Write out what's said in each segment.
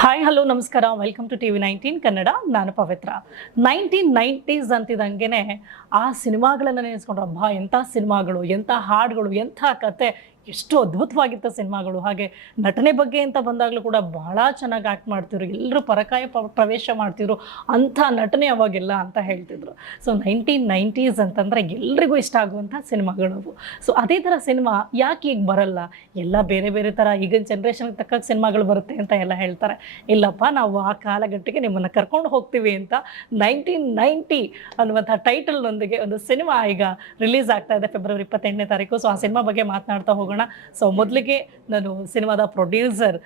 Hi hi hello ನಮಸ್ಕಾರ. Welcome to T V nineteen Kannada ನಾನು ಪವಿತ್ರ. Nineteen nineties ಅಂತಿದ್ದಂಗೆ ಆ ಸಿನಿಮಾಗಳನ್ನು ನೆನೆಸ್ಕೊಂಡ್ರೆ. ಅಬ್ಬಾ, ಎಂಥ ಸಿನಿಮಾಗಳು, ಎಂಥ ಹಾಡುಗಳು, ಎಂಥ ಕತೆ. ಎಷ್ಟು ಅದ್ಭುತವಾಗಿತ್ತು ಸಿನಿಮಾಗಳು. ಹಾಗೆ ನಟನೆ ಬಗ್ಗೆ ಅಂತ ಬಂದಾಗಲೂ ಕೂಡ ಬಹಳ ಚೆನ್ನಾಗಿ ಆ್ಯಕ್ಟ್ ಮಾಡ್ತಿದ್ರು. ಎಲ್ಲರೂ ಪರಕಾಯ ಪ್ರವೇಶ ಮಾಡ್ತಿದ್ರು. ಅಂಥ ನಟನೆ ಅವಾಗೆಲ್ಲ ಅಂತ ಹೇಳ್ತಿದ್ರು. ಸೊ ನೈನ್ಟೀನ್ ನೈಂಟೀಸ್ ಅಂತಂದರೆ ಎಲ್ರಿಗೂ ಇಷ್ಟ ಆಗುವಂಥ ಸಿನಿಮಾಗಳು ಅವು. ಸೊ ಅದೇ ಥರ ಸಿನಿಮಾ ಯಾಕೆ ಈಗ ಬರಲ್ಲ? ಎಲ್ಲ ಬೇರೆ ಬೇರೆ ಥರ ಈಗಿನ ಜನ್ರೇಷನ್ಗೆ ತಕ್ಕ ಸಿನಿಮಾಗಳು ಬರುತ್ತೆ ಅಂತ ಎಲ್ಲ ಹೇಳ್ತಾರೆ. ಇಲ್ಲಪ್ಪ ನಾವು ಆ ಕಾಲಘಟ್ಟಕ್ಕೆ ನಿಮ್ಮನ್ನು ಕರ್ಕೊಂಡು ಹೋಗ್ತೀವಿ ಅಂತ ನೈನ್ಟೀನ್ ನೈಂಟಿ ಅನ್ನುವಂಥ ಟೈಟಲ್ನೊಂದಿಗೆ ಒಂದು ಸಿನಿಮಾ ಈಗ ರಿಲೀಸ್ ಆಗ್ತಾ ಇದೆ ಫೆಬ್ರವರಿ ಇಪ್ಪತ್ತೆಂಟನೇ ತಾರೀಕು. ಸೊ ಆ ಸಿನಿಮಾ ಬಗ್ಗೆ ಮಾತನಾಡ್ತಾ ಹೋಗೋಣ. ಸೊ ಮೊದಲಿಗೆ ನಾನು ಸಿನಿಮಾದ ಪ್ರೊಡ್ಯೂಸರ್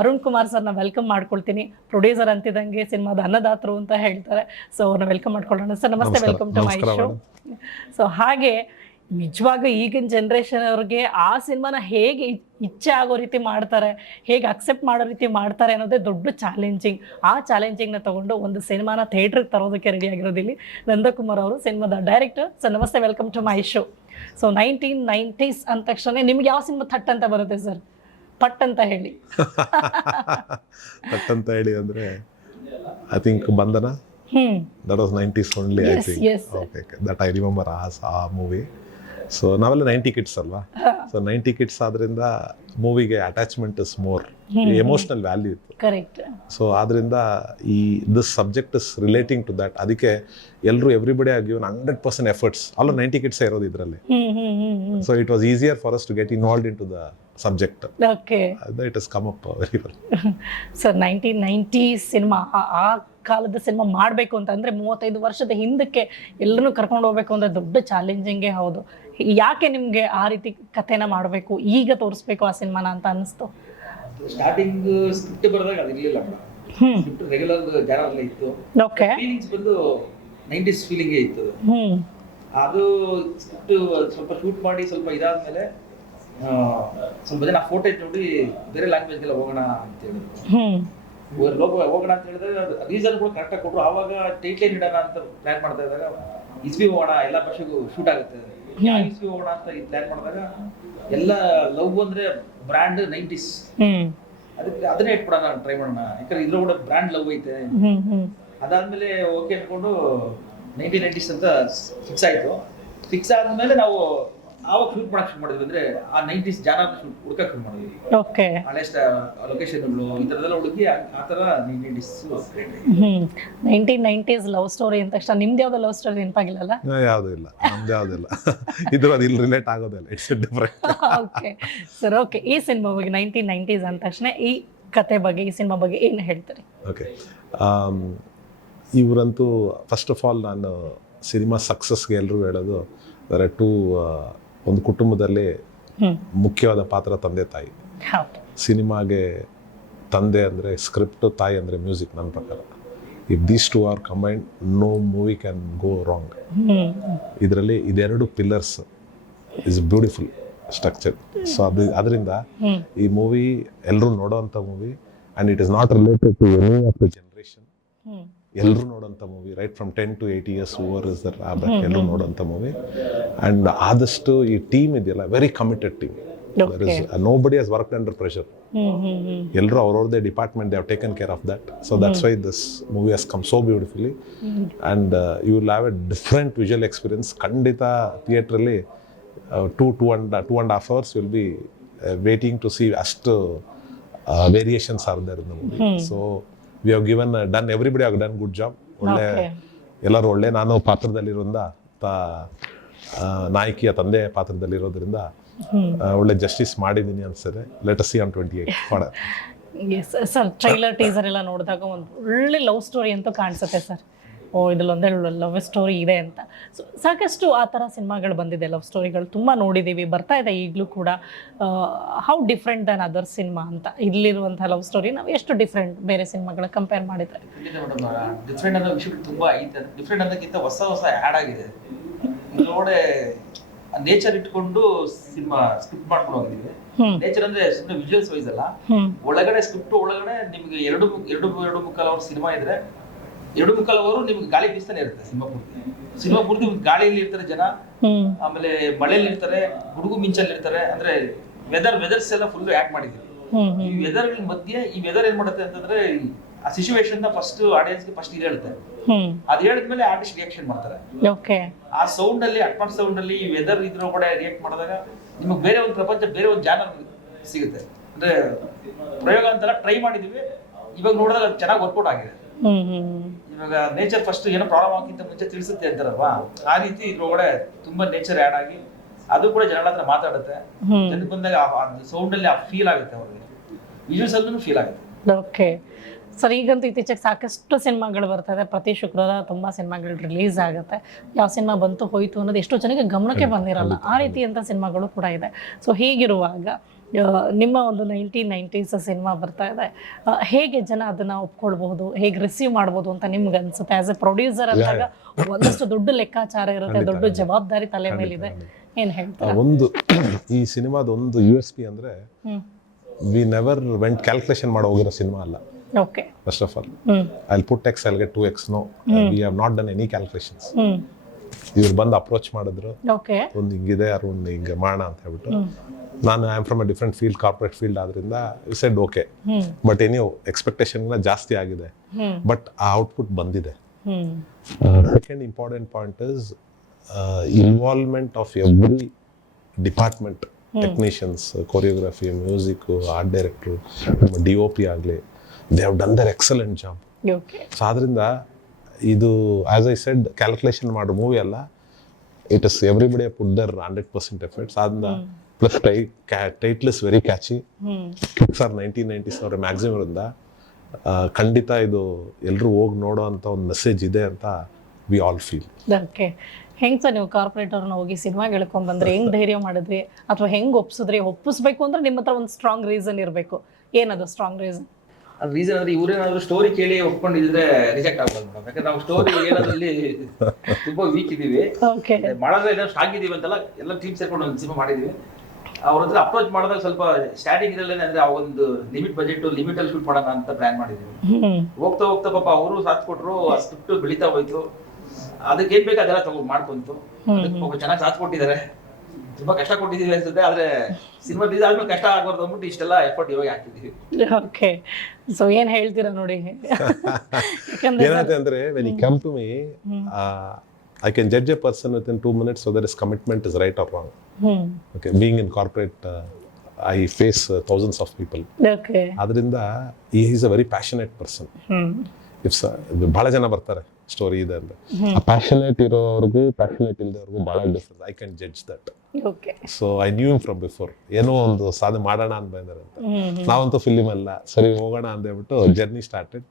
ಅರುಣ್ ಕುಮಾರ್ ಸರ್ನ ವೆಲ್ಕಮ್ ಮಾಡ್ಕೊಳ್ತೀನಿ. ಪ್ರೊಡ್ಯೂಸರ್ ಅಂತಿದ್ದಂಗೆ ಸಿನಿಮಾದ ಅನ್ನದಾತರು ಅಂತ ಹೇಳ್ತಾರೆ. ಸೊ ಅವ್ರನ್ನ ವೆಲ್ಕಮ್ ಮಾಡ್ಕೊಳ್ಳೋಣ. ಸರ್ ನಮಸ್ತೆ welcome to my show so ಹಾಗೆ ನಿಜವಾಗೂ ಈಗಿನ ಜನ್ರೇಷನ್ ಅವ್ರಿಗೆ ಆ ಸಿನಿಮಾನ ಹೇಗೆ ಇಚ್ಛೆ ಆಗೋ ರೀತಿ ಮಾಡ್ತಾರೆ ಹೇಗೆ ಅಕ್ಸೆಪ್ಟ್ ಮಾಡೋ ರೀತಿ ಮಾಡ್ತಾರೆ ಅನ್ನೋದೇ ದೊಡ್ಡ ಚಾಲೆಂಜಿಂಗ್ ಆ ಚಾಲೆಂಜಿಂಗ್ನ ತಗೊಂಡು ಒಂದು ಸಿನಿಮಾನ ಥಿಯೇಟ್ರಿಗೆ ತರೋದಕ್ಕೆ ರೆಡಿ ಆಗಿರೋದಿಲ್ಲಿ ನಂದಕುಮಾರ್ ಅವರು ಸಿನಿಮಾದ ಡೈರೆಕ್ಟರ್ ಸೊ ನಮಸ್ತೆ welcome to my show so nineteen nineties ಅಂದ ತಕ್ಷಣ ನಿಮ್ಗೆ ಯಾವ ಸಿನಿಮಾ ಥಟ್ ಅಂತ ಬರುತ್ತೆ ಸರ್? ಪಟ್ ಅಂತ ಹೇಳಿ. ಥಟ್ ಅಂತ ಹೇಳಿ ಅಂದರೆ I think Bandhana? Hmm. That was nineties only I think. Okay that I remember ಆ ಮೂವಿ ಸೊ ನಾವೆಲ್ಲ ನೈಂಟಿ ಕಿಟ್ಸ್ ಅಲ್ವಾ? ಸೊ ನೈಂಟಿ ಕಿಟ್ಸ್ ಆದ್ರಿಂದ ಮೂವಿಗೆ attachment is more emotional value ಇತ್ತು. ಕರೆಕ್ಟ್ ಸೊ ಆದ್ರಿಂದ ಈ this subject is relating to that ಅದಕ್ಕೆ ಎಲ್ಲರೂ everybody ಆಗಿ ಗಿವನ್ ಹಂಡ್ರೆಡ್ ಪರ್ಸೆಂಟ್ ಎಫರ್ಟ್ಸ್ ಅಲ್ಲ ನೈಂಟಿ ಕಿಡ್ಸ್ ಇರೋದು ಇದರಲ್ಲಿ. So it was easier for us to get involve in to the subject okay it is come up very well sir nineteen ninety cinema ಆ ಕಾಲದ cinema ಮಾಡಬೇಕು ಅಂತ ಅಂದರೆ ಮೂವತ್ತೈದು ವರ್ಷದ ಹಿಂದಕ್ಕೆ ಎಲ್ಲರೂ ಕರ್ಕೊಂಡು ಹೋಗ್ಬೇಕು ಅಂದರೆ ದೊಡ್ಡ ಚಾಲೆಂಜಿಂಗೇ ಹೌದು. ಯಾಕೆ ನಿಮಗೆ ಆ ರೀತಿ ಕಥೆನ ಮಾಡಬೇಕು ಈಗ ತೋರಿಸ್ಬೇಕು ಆ ಸಿನಿಮಾನ ಅಂತ ಅನಿಸ್ತು ಸ್ಟಾರ್ಟಿಂಗ್ ಸ್ಕ್ರಿಪ್ಟ್ ಬರೆದಾಗ ಅದು ಇರಲಿಲ್ಲ ಸ್ಕ್ರಿಪ್ಟ್ ರೆಗ್ಯುಲರ್ ಜಾನರ್ ಇತ್ತು. ಓಕೆ ಫೀಲಿಂಗ್ಸ್ ಬಂದು ನೈಂಟೀಸ್ ಫೀಲಿಂಗೇ ಇತ್ತು. ಅದು. ಸ್ಕ್ರಿಪ್ಟ್ ಸ್ವಲ್ಪ ಶೂಟ್ ಮಾಡಿ ಸ್ವಲ್ಪ ಇದಾದ್ಮೇಲೆ ಆ, ಸ್ವಲ್ಪ ಜನ ಫೋಟೇಜ್ ನೋಡಿ ಬೇರೆ ಲ್ಯಾಂಗ್ವೇಜ್ಗೆಲ್ಲ ಹೋಗೋಣ ಅಂತ ಹೇಳಿದ್ರು. ಹೋಗೋಣ ಅಂತ ಹೇಳಿದ್ರೆ ರೀಸನ್ ಕೂಡ ಕರೆಕ್ಟಾಗಿ ಕೊಟ್ಟರು ಆವಾಗ ಟೈಟ್ಲೈನ್ ಇಡೋಣ ಅಂತ ಪ್ಲಾನ್ ಮಾಡ್ತಾ ಇದ್ದಾಗ ಇಸ್ಬಿ ಹೋಗೋಣ ಎಲ್ಲ ಭಾಷೆಗೂ ಶೂಟ್ ಆಗುತ್ತೆ. ಪ್ಲಾನ್ ಮಾಡಿದಾಗ ಎಲ್ಲ ಲವ್ ಅಂದ್ರೆ ಬ್ರ್ಯಾಂಡ್ ನೈಂಟೀಸ್ ಅದಕ್ಕೆ ಅದನ್ನೇ ಇಟ್ಬಿಡೋಣ ಟ್ರೈ ಮಾಡೋಣ. ಯಾಕಂದ್ರೆ ಇದ್ರ ಕೂಡ ಬ್ರ್ಯಾಂಡ್ ಲವ್ ಐತೆ. ಅದಾದ್ಮೇಲೆ ಓಕೆ ಅನ್ಕೊಂಡು ನೈನ್ಟೀನ್ ನೈಂಟೀಸ್ ಅಂತ ಫಿಕ್ಸ್ ಆಯ್ತು. ಫಿಕ್ಸ್ ಆದ್ಮೇಲೆ ನಾವು ಆವಾಗ ಶೂಟ್ ಮಾಡಕ್ ಶುರು ಮಾಡಿದ್ವಿ ಅಂದ್ರೆ ಆ ನೈಂಟೀಸ್ ಜಾನ ಹುಡ್ಕಕ್ ಶುರು ಮಾಡಿದ್ವಿ. ಓಕೆ ಹಳೆ ಲೊಕೇಶನ್ಗಳು ಈ ಥರದೆಲ್ಲ ಹುಡುಕಿ ಆ- ಥರ ನೈಂಟೀಸ್ ಹ್ಞೂ ನೈನ್ಟೀನ್ ನೈಂಟೀಸ್ ಲವ್ ಸ್ಟೋರಿ ಅಂದ ತಕ್ಷಣ ನಿಮ್ದು ಯಾವ್ದು ಲವ್ ಸ್ಟೋರಿ ನೆನಪಾಗಿಲ್ಲಲ್ಲ? ಯಾವುದು ಇಲ್ಲ ನಮ್ದು ಯಾವುದಿಲ್ಲ ಇದ್ರ ಅದು ಇಲ್ಲಿ ರಿಲೇಟ್ ಆಗೋದಿಲ್ಲ it's different okay sir okay ಈ ಸಿನಿಮಾ ಬಗ್ಗೆ ನೈನ್ಟೀನ್ ನೈಂಟೀಸ್ ಅಂದ ತಕ್ಷಣ ಈ ಕತೆ ಬಗ್ಗೆ ಈ ಸಿನಿಮಾ ಬಗ್ಗೆ ಏನು ಹೇಳ್ತಾರೆ? ಓಕೆ ಇವರಂತೂ ಫಸ್ಟ್ ಆಫ್ ಆಲ್ ನಾನು ಸಿನಿಮಾ ಸಕ್ಸಸ್ಗೆ ಎಲ್ಲರೂ ಹೇಳೋದು ಅದರ ಟೂ ಒಂದು ಕುಟುಂಬದಲ್ಲಿ ಮುಖ್ಯವಾದ ಪಾತ್ರ ತಂದೆ ತಾಯಿ. ಸಿನಿಮಾಗೆ ತಂದೆ ಅಂದರೆ ಸ್ಕ್ರಿಪ್ಟು ತಾಯಿ ಅಂದರೆ ಮ್ಯೂಸಿಕ್ ನನ್ನ ಪ್ರಕಾರ. If these two are combined no movie can go wrong ಇದರಲ್ಲಿ ಇದೆರಡು pillars is beautiful structure so ಅದು ಅದರಿಂದ ಈ ಮೂವಿ ಎಲ್ಲರೂ ನೋಡೋವಂಥ movie and it is not related to any of the generation ಎಲ್ಲರೂ ನೋಡೋಂಥ movie right from ten to eighty years over is there ಎಲ್ಲರೂ ನೋಡೋಂಥ movie and ಆದಷ್ಟು ಈ ಟೀಮ್ ಇದೆಯಲ್ಲ very committed team Okay. Nobody has work under pressure ಎಲ್ಲರೂ ಅವ್ರವ್ರದ್ದೇ department they have taken care of that so that's why this movie has come so beautifully and you will have a different visual experience ಖಂಡಿತ ಥಿಯೇಟ್ರಲ್ಲಿ two two and two and half hours will be waiting to see ಅಷ್ಟು variations are there in the movie so we have given done everybody have done good job ಒಳ್ಳೆ. ಎಲ್ಲರೂ ಒಳ್ಳೆ. ನಾನು ಪಾತ್ರದಲ್ಲಿರೋದ್ರಿಂದ ನಾಯಕಿಯ ತಂದೆ ಪಾತ್ರದಲ್ಲಿರೋದ್ರಿಂದ ಒಳ್ಳೆ justice ಮಾಡಿದ್ದೀನಿ ಅನ್ಸುತ್ತೆ. Let see on twenty eight yes sir trailer teaser ಎಲ್ಲ ನೋಡಿದಾಗ ಒಂದು ಒಳ್ಳೆ ಲವ್ ಸ್ಟೋರಿ ಅಂತೂ ಕಾಣಿಸುತ್ತೆ ಸರ್ ಓ ಇದ್ರಲ್ಲಿ ಒಂದೇ ಲವ್ ಸ್ಟೋರಿ ಇದೆ ಅಂತ. ಸೊ ಸಾಕಷ್ಟು ಆ ಥರ ಸಿನಿಮಾಗಳು ಬಂದಿದೆ ಲವ್ ಸ್ಟೋರಿಗಳು ತುಂಬ ನೋಡಿದ್ದೀವಿ ಬರ್ತಾ ಇದೆ ಈಗಲೂ ಕೂಡ. How different than other cinema ಅಂತ. ಇಲ್ಲಿರುವಂಥ ಲವ್ ಸ್ಟೋರಿ ನಾವು ಎಷ್ಟು ಡಿಫ್ರೆಂಟ್ ಬೇರೆ ಸಿನಿಮಾಗಳ ಕಂಪೇರ್ ಮಾಡಿದರೆ? ಡಿಫ್ರೆಂಟ್ ಅನ್ನೋ ವಿಷಯ ತುಂಬ ಐತೆ. ಡಿಫ್ರೆಂಟ್ ಅನ್ನೋಕ್ಕಿಂತ ಹೊಸ ಹೊಸ ಆ್ಯಡ್ ಆಗಿದೆ. ನೋಡೆ ನೇಚರ್ ಇಟ್ಕೊಂಡು ಸಿನಿಮಾ ಸ್ಕ್ರಿಪ್ಟ್ ಮಾಡ್ಕೊಂಡು ಹೋಗಿದ್ದೀವಿ. ನೇಚರ್ ಅಂದ್ರೆ ಸುಮ್ಮನೆ ವಿಜುವಲ್ಸ್ ವೈಸ್ ಅಲ್ಲ. ಒಳಗಡೆ ಸ್ಕ್ರಿಪ್ಟ್ ಒಳಗಡೆ ನಿಮ್ಗೆ ಎರಡು ಎರಡು ಎರಡು ಮುಕ್ಕಾಲು ಅವ್ರ ಸಿನಿಮಾ ಇದ್ರೆ ಎರಡು ಮುಖಾಲವರು ನಿಮ್ಗೆ ಗಾಳಿ ಬೀಸ್ತಾನೆ ಇರುತ್ತೆ ಸಿನಿಮಾ ಪೂರ್ತಿ ಸಿನಿಮಾ ಪೂರ್ತಿ ಗಾಳಿಯಲ್ಲಿ ಇರ್ತಾರೆ ಜನ ಆಮೇಲೆ ಮಳೆಯಲ್ಲಿ ಇರ್ತಾರೆ ಗುಡುಗು ಮಿಂಚಲ್ಲಿ ಇರ್ತಾರೆ ಅಂದ್ರೆ ವೆದರ್ ವೆದರ್ಸ್ ಎಲ್ಲ ಫುಲ್ ಆಕ್ಟ್ ಮಾಡಿದ್ರು ಈ ವೆದರ್ ಮಧ್ಯೆ ಈ ವೆದರ್ ಏನ್ ಮಾಡುತ್ತೆ ಅಂತಂದ್ರೆ ಆ ಸಿಚುವೇಶನ್ನ ಫಸ್ಟ್ ಆಡಿಯನ್ಸ್ಗೆ ಫಸ್ಟ್ ಇದು ಹೇಳುತ್ತೆ ಅದ್ ಹೇಳಿದ್ಮೇಲೆ ಆರ್ಟಿಸ್ಟ್ ರಿಯಾಕ್ಷನ್ ಮಾಡ್ತಾರೆ. ಆ ಸೌಂಡ್ ಅಲ್ಲಿ ಅಟ್ಮಾಸ್ ಸೌಂಡ್ ಅಲ್ಲಿ ಈ ವೆದರ್ ಇದ್ರ ಕೂಡ ರಿಯಾಕ್ಟ್ ಮಾಡಿದಾಗ ನಿಮಗೆ ಬೇರೆ ಒಂದು ಪ್ರಪಂಚ ಬೇರೆ ಒಂದು ಜಾನರ್ ಸಿಗುತ್ತೆ. ಅಂದ್ರೆ ಪ್ರಯೋಗ ಅಂತೆಲ್ಲ ಟ್ರೈ ಮಾಡಿದೀವಿ ಇವಾಗ ನೋಡಿದಾಗ ಚೆನ್ನಾಗಿ ವರ್ಕೌಟ್ ಆಗಿದೆ. ಇವಾಗ ನೇಚರ್ ಫಸ್ಟ್ ಏನೋ ಪ್ರಾಬ್ಲಮ್ ಆಗಿಂತ ಮುಂಚೆ ತಿಳಿಸುತ್ತೆ ಅಂತಾರಲ್ವಾ? ಆ ರೀತಿ ಇದ್ರೊಳಗಡೆ ತುಂಬಾ ನೇಚರ್ ಆ್ಯಡ್ ಆಗಿ ಅದು ಕೂಡ ಜನಗಳ ಹತ್ರ ಮಾತಾಡುತ್ತೆ. ಜನಕ್ಕೆ ಬಂದಾಗ ಸೌಂಡ್ ಅಲ್ಲಿ ಆ ಫೀಲ್ ಆಗುತ್ತೆ ಅವ್ರಿಗೆ. ವಿಜುವಲ್ಸ್ ಅಲ್ಲೂ ಫೀಲ್ ಆಗುತ್ತೆ. ಓಕೆ ಸರ್ ಈಗಂತೂ ಇತ್ತೀಚೆಗೆ ಸಾಕಷ್ಟು ಸಿನಿಮಾಗಳು ಬರ್ತಾ ಇದೆ ಪ್ರತಿ ಶುಕ್ರವಾರ ತುಂಬ ಸಿನಿಮಾಗಳು ರಿಲೀಸ್ ಆಗುತ್ತೆ. ಯಾವ ಸಿನಿಮಾ ಬಂತು ಹೋಯ್ತು ಅನ್ನೋದು ಎಷ್ಟೋ ಜನಕ್ಕೆ ಗಮನಕ್ಕೆ ಬಂದಿರಲ್ಲ. ಆ ರೀತಿಯಂಥ ಸಿನಿಮಾಗಳು ಕೂಡ ಇದೆ. ಸೊ ಹೀಗಿರುವಾಗ ನಿಮ್ಮ ಒಂದು ನೈನ್ಟೀನ್ ನೈಂಟೀಸ್ ಸಿನಿಮಾ ಬರ್ತಾ ಇದೆ. ಹೇಗೆ ಜನ ಅದನ್ನ ಒಪ್ಕೊಳ್ಬಹುದು ಹೇಗೆ ರಿಸೀವ್ ಮಾಡ್ಬೋದು ಅಂತ ನಿಮ್ಗೆ ಅನ್ಸುತ್ತೆ? ಆಸ್ ಎ ಪ್ರೊಡ್ಯೂಸರ್ ಅಂದಾಗ ಒಂದಷ್ಟು ದೊಡ್ಡ ಲೆಕ್ಕಾಚಾರ ಇರುತ್ತೆ ದೊಡ್ಡ ಜವಾಬ್ದಾರಿ ತಲೆ ಮೇಲಿದೆ. ಏನ್ ಹೇಳ್ತಾರೆ? ಒಂದು ಈ ಸಿನಿಮಾದ ಒಂದು ಯು ಎಸ್ ಪಿ ಅಂದ್ರೆ ವಿ ನೆವರ್ ವೆಂಟ್ ಕ್ಯಾಲ್ಕುಲೇಷನ್ ಮಾಡಿ ಹೋಗಿರೋ ಸಿನಿಮಾ ಅಲ್ಲ. Okay first of all I'll I put X I'll get to X no we have not done any calculations ಇವ್ರು ಬಂದು ಅಪ್ರೋಚ್ ಮಾಡಿದ್ರು. ಓಕೆ ಒಂದು ಹಿಂಗಿದೆ ಯಾರು ಒಂದು ಹಿಂಗೆ ಮಾಡೋಣ ಅಂತ ಹೇಳ್ಬಿಟ್ಟು. ನಾನು I am from a different field corporate field ಆದ್ರಿಂದ you said okay but any expectation ಜಾಸ್ತಿ ಆಗಿದೆ. ಬಟ್ ಆ ಔಟ್ಪುಟ್ ಬಂದಿದೆ. Second important point is involvement of every department technicians choreography music art director ನಮ್ಮ ಡಿ ಒ ಪಿ ಆಗಲಿ they have done their excellent job okay so ಆದ್ರಿಂದ ಇದು as I said calculation ಮಾಡೋ movie ಅಲ್ಲ. It is everybody put their hundred percent efforts ಅದನ್ನ plus tie title is very catchy sir nineteen nineties ಅವರ ಮ್ಯಾಕ್ಸಿಮರಿಂದ ಖಂಡಿತ ಇದು ಎಲ್ಲರೂ ಹೋಗಿ ನೋಡೋ ಅಂತ ಒಂದು ಮೆಸೇಜ್ ಇದೆ ಅಂತ ವಿ ಆಲ್ ಫೀಲ್ ಓಕೆ ಹೆಂಗ್ ಸರ್ ನೀವು ಕಾರ್ಪೊರೇಟರ್ನ ಹೋಗಿ ಸಿನಿಮಾ ಹೇಳ್ಕೊಂಡ್ ಬಂದ್ರೆ? ಹೆಂಗ್ ಧೈರ್ಯ ಮಾಡಿದ್ರಿ? ಅಥವಾ ಹೆಂಗ್ ಒಪ್ಸಿದ್ರಿ? ಒಪ್ಪಿಸ್ಬೇಕು ಅಂದ್ರೆ ನಿಮ್ಮ ಹತ್ರ ಒಂದು ಸ್ಟ್ರಾಂಗ್ ರೀಸನ್ ಇರಬೇಕು. ಏನದು ಸ್ಟ್ರಾಂಗ್ ರೀಸನ್ ರೀಸನ್ ಅಂದ್ರೆ ಇವ್ರೇನಾದ್ರು ಸ್ಟೋರಿ ಕೇಳಿ ಒಪ್ಕೊಂಡಿದ್ರೆ ರಿಜೆಕ್ಟ್ ಆಗ್ಬೋದು ಮೇಡಮ್ ಯಾಕಂದ್ರೆ ನಾವು ಸ್ಟೋರಿ ಹೇಳೋದ್ರಲ್ಲಿ ತುಂಬಾ ವೀಕ್ ಇದೀವಿ ಮಾಡೋದ್ರೆ ಆಗಿದೀವಿ ಅಂತಲ್ಲ ಎಲ್ಲ ಟೀಮ್ ಸೇರ್ಕೊಂಡು ಒಂದು ಸಿನಿಮಾ ಮಾಡಿದೀವಿ. ಅವ್ರ ಹತ್ರ ಅಪ್ರೋಚ್ ಮಾಡಿದಾಗ ಸ್ವಲ್ಪ ಸ್ಟಾರ್ಟಿಂಗ್ ಇರಲ್ಲ ಅಂದ್ರೆ ಆ ಒಂದು ಲಿಮಿಟ್ ಬಜೆಟ್ ಲಿಮಿಟ್ ಅಲ್ಲಿ ಶೂಟ್ ಮಾಡೋಣ ಅಂತ ಪ್ಲಾನ್ ಮಾಡಿದೀವಿ. ಹೋಗ್ತಾ ಹೋಗ್ತಾ ಪಾಪ ಅವರು ಸಾಥ್ ಕೊಟ್ರು ಆ ಸ್ಕ್ರಿಪ್ಟ್ ಬೆಳೀತಾ ಹೋಯ್ತು. ಅದಕ್ಕೆ ಏನ್ ಬೇಕು ಅದೆಲ್ಲ ತಗೊಂಡು ಮಾಡ್ಕೊಂತು. ಚೆನ್ನಾಗಿ ಸಾಥ್ ಕೊಟ್ಟಿದ್ದಾರೆ. ತುಂಬಾ ಕಷ್ಟ ಕೊಟ್ಟಿದ್ದೀವಿ ಅನ್ಸುತ್ತೆ ಆದ್ರೆ ಸಿನಿಮಾ ರಿಲೀಸ್ ಆದ್ಮೇಲೆ ಕಷ್ಟ ಆಗ್ಬಾರ್ದು ಅಂದ್ಬಿಟ್ಟು ಇಷ್ಟೆಲ್ಲ ಎಫರ್ಟ್ ಇವಾಗ ಹಾಕಿದ್ದೀವಿ ಓಕೆ ಸೊ ಏನ್ ಹೇಳ್ತೀರಾ ನೋಡಿ? ಯಾಕಂದ್ರೆ ಏನಾಯ್ತು ಅಂದ್ರೆ when you come to me I can judge a person with in two minutes there is commitment is right or wrong okay being in corporate I face thousands of people okay ಆದ್ರಿಂದ ಈ is a very passionate person hmm. If ಬಹಳ ಜನ ಬರ್ತಾರೆ. Story ಇದೆ ಅಂದ್ರೆ ಆ passionate ಇರೋರ್ಗು passionate ಇಲ್ದವ್ರಿಗೂ ಬಹಳ difference I can judge that so I knew from before ಏನೋ ಒಂದು ಸಾಧನೆ ಮಾಡೋಣ ಅಂತ ಬಂದಾರೆ ಅಂತ ನಾವಂತೂ ಫಿಲಿಮ್ ಅಲ್ಲ. ಸರಿ ಹೋಗೋಣ ಅಂತ ಹೇಳ್ಬಿಟ್ಟು journey started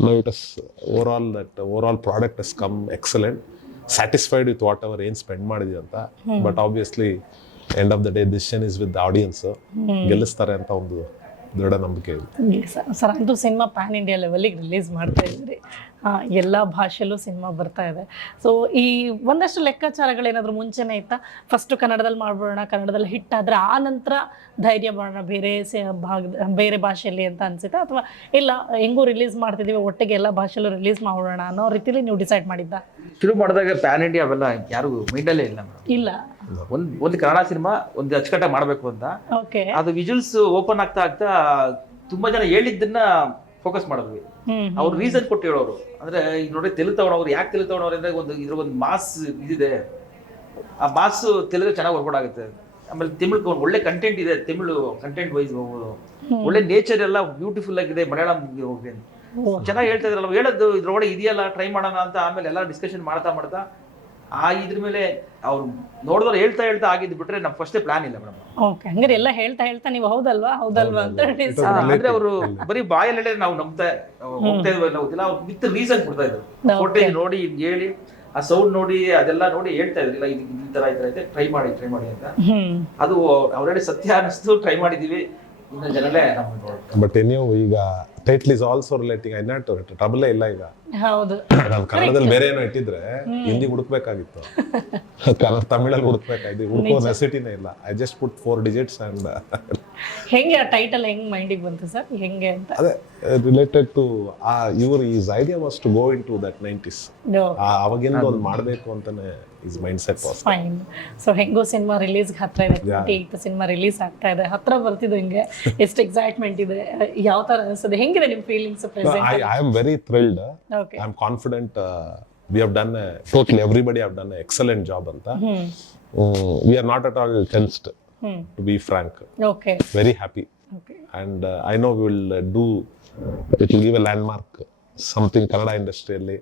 no it is over all that over all product is come excellent satisfied with what our ಏನ್ ಸ್ಪೆಂಡ್ ಮಾಡಿದ್ವಿ ಅಂತ. But obviously end of the day this is with audience ಗೆಲ್ಲಿಸ್ತಾರೆ ಅಂತ ಒಂದು ದೃಢ ನಂಬಿಕೆ ಇದೆ ಸರ್. ಸರ್ ಅಂತೂ cinema pan India ಲೆವೆಲಿಗೆ ರಿಲೀಸ್ ಮಾಡ್ತಾ ಇದ್ರಿ ಎಲ್ಲ ಭಾಷೆಯಲ್ಲೂ ಸಿನಿಮಾ ಬರ್ತಾ ಇದೆ. ಸೊ ಈ ಒಂದಷ್ಟು ಲೆಕ್ಕಾಚಾರಗಳೇನಾದರೂ ಮುಂಚೆನೇ ಇತ್ತಾ? ಫಸ್ಟು ಕನ್ನಡದಲ್ಲಿ ಮಾಡ್ಬಿಡೋಣ ಕನ್ನಡದಲ್ಲಿ ಹಿಟ್ ಆದರೆ ಆ ನಂತರ ಧೈರ್ಯ ಮಾಡೋಣ ಬೇರೆ ಭಾಗ ಭಾಗದ ಬೇರೆ ಭಾಷೆಯಲ್ಲಿ ಅಂತ ಅನಿಸುತ್ತೆ? ಅಥವಾ ಇಲ್ಲ ಹೆಂಗೂ ರಿಲೀಸ್ ಮಾಡ್ತಿದ್ದೀವಿ ಒಟ್ಟಿಗೆ ಎಲ್ಲ ಭಾಷೆಯಲ್ಲೂ ರಿಲೀಸ್ ಮಾಡೋಣ ಅನ್ನೋ ರೀತಿಲಿ ನೀವು ಡಿಸೈಡ್ ಮಾಡಿದ್ದ? ಶುರು ಮಾಡಿದಾಗ ಪ್ಯಾನ್ ಇಂಡಿಯಾ ಅವೆಲ್ಲ ಯಾರಿಗೂ ಮೈಂಡಲ್ಲೇ ಇಲ್ಲ ಇಲ್ಲ. ಒಂದ್ ಒಂದು ಕನ್ನಡ ಸಿನಿಮಾ ಒಂದು ಅಚ್ಚುಕಟ್ಟಾಗಿ ಮಾಡಬೇಕು ಅಂತ. ಓಕೆ. ಅದು ವಿಜುವಲ್ಸ್ ಓಪನ್ ಆಗ್ತಾ ಆಗ್ತಾ ತುಂಬಾ ಜನ ಹೇಳಿದ್ದನ್ನ ಫೋಕಸ್ ಮಾಡಿದ್ವಿ. ಅವ್ರು ರೀಸನ್ ಕೊಟ್ಟು ಹೇಳೋರು. ಅಂದ್ರೆ ಈಗ ನೋಡಿ ತೆಲುಗು ತಗೊಂಡವ್ರು ಯಾಕೆ ತೆಲುಗು ತಗೊಂಡವ್ರು ಅಂದ್ರೆ ಒಂದು ಇದ್ರ ಒಂದು ಮಾಸ್ ಇದಿದೆ. ಆ ಮಾಸ್ ತೆಲುಗು ಚೆನ್ನಾಗಿ ವರ್ಕೌಟ್ ಆಗುತ್ತೆ. ಆಮೇಲೆ ತಮಿಳು ಒಳ್ಳೆ ಕಂಟೆಂಟ್ ಇದೆ ತಮಿಳು ಕಂಟೆಂಟ್ ವೈಸ್ ಒಳ್ಳೆ ನೇಚರ್ ಎಲ್ಲ ಬ್ಯೂಟಿಫುಲ್ ಆಗಿದೆ ಮಲಯಾಳಂ ಹೋಗಿ ಚೆನ್ನಾಗಿ ಹೇಳ್ತಾ ಇದ್ರಲ್ಲ ಹೇಳೋದು ಇದ್ರೊಳಗೆ ಇದೆಯಲ್ಲ ಟ್ರೈ ಮಾಡೋಣ ಅಂತ ಆಮೇಲೆ ಎಲ್ಲ ಡಿಸ್ಕಷನ್ ಮಾಡ್ತಾ ಮಾಡ್ತಾ ಆ ಇದ್ರ ಮೇಲೆ ಅವ್ರು ನೋಡಿದವ್ರು ಹೇಳ್ತಾ ಹೇಳ್ತಾ ಆಗಿದ್ ಬಿಟ್ರೆ ನಮ್ ಫಸ್ಟ್ ಪ್ಲಾನ್ ಇಲ್ಲ ಮೇಡಮ್. ಓಕೆ ಹಂಗಾರೆ ಎಲ್ಲ ಹೇಳ್ತಾ ಹೇಳ್ತಾ ನೀವು ಹೌದಲ್ವಾ? ಹೌದಲ್ವಾ ಅಂತ. ಅಂದ್ರೆ ಅವರು ಬರೀ ಬಾಯಲ್ಲಿ ನಾವು ನಂಬ್ತಾ ಹೋಗ್ತಾ ಇದ್ವಿ ಇಲ್ಲ ಗೊತ್ತಿಲ್ಲ ಅವ್ರು ವಿತ್ ರೀಸನ್ ಕೊಡ್ತಾ ಇದ್ರು. ಫೋಟೇಜ್ ನೋಡಿ ಇದ್ ಹೇಳಿ ಆ ಸೌಂಡ್ ನೋಡಿ ಅದೆಲ್ಲ ನೋಡಿ ಹೇಳ್ತಾ ಇದ್ರಿಲ್ಲ ಇಲ್ಲ ಇದು ಈ ತರ ಈ ತರ ಐತೆ ಟ್ರೈ ಮಾಡಿ ಟ್ರೈ ಮಾಡಿ ಅಂತ. ಅದು ಅವ್ರೇಳಿ ಸತ್ಯ ಅನಿಸ್ತು ಟ್ರೈ ಮಾಡಿದೀವಿ. ಇನ್ನು ಜನಗಳೇ ನಮ್ಗೆ ಬಟ್ ಎನಿಯೋ ಈಗ title is also relating I not trouble ಇಲ್ಲ ಈಗ. ಹೌದು. ನಾನು ಕನ್ನಡದಲ್ಲಿ ಬೇರೆ ಏನೋ ಇಟ್ಟಿದ್ರೆ ಹಿಂದಿ ಹುಡುಕ್ಬೇಕಾಗಿತ್ತು. ಕನ್ನಡ ತಮಿಳಲ್ಲಿ ಹುಡುಕ್ಬೇಕಾಯ್ತು ಹುಡುಕೋ ನೆಸಿಟಿನೇ ಇಲ್ಲ. I just put four digits and ಹೆಂಗೆ ಆ ಟೈಟಲ್ ಹೆಂಗ್ ಮೈಂಡಿಗೆ ಬಂತು ಸರ್? ಹೆಂಗೆ ಅಂತ? ಅದೇ ರಿಲೇಟೆಡ್ ಟು ಆ ಇವ್ರ is idea was to go in to that nineties ಅವಾಗಿಂದ ಒಂದು ಮಾಡಬೇಕು ಅಂತಾನೆ his mindset was fine so ಹೆಂಗೋ ಸಿನಿಮಾ ರಿಲೀಸ್ ಹತ್ರ ಇದೆ. ಟ್ವೆಂಟಿ ಏಯ್ಟ್ ಸಿನಿಮಾ ರಿಲೀಸ್ ಆಗ್ತಾ ಇದೆ. ಹತ್ರ ಬರ್ತಿದ್ದು ಹಿಂಗೆ. ಎಷ್ಟು ಎಕ್ಸೈಟ್ಮೆಂಟ್ ಇದೆ. ಯಾವ ತರ ಅನಿಸ್ತದೆ ಹೆಂಗಿದೆ ನಿಮ್ಮ feelings present I am very thrilled okay I am confident we have done totally everybody have done excellent job ಅಂತ ಹ್ಮ್ we are not at all tensed hmm to be frank okay very happy and and uh, I know we will uh, do it will give a landmark something Kannada ಇಂಡಸ್ಟ್ರಿಯಲ್ಲಿ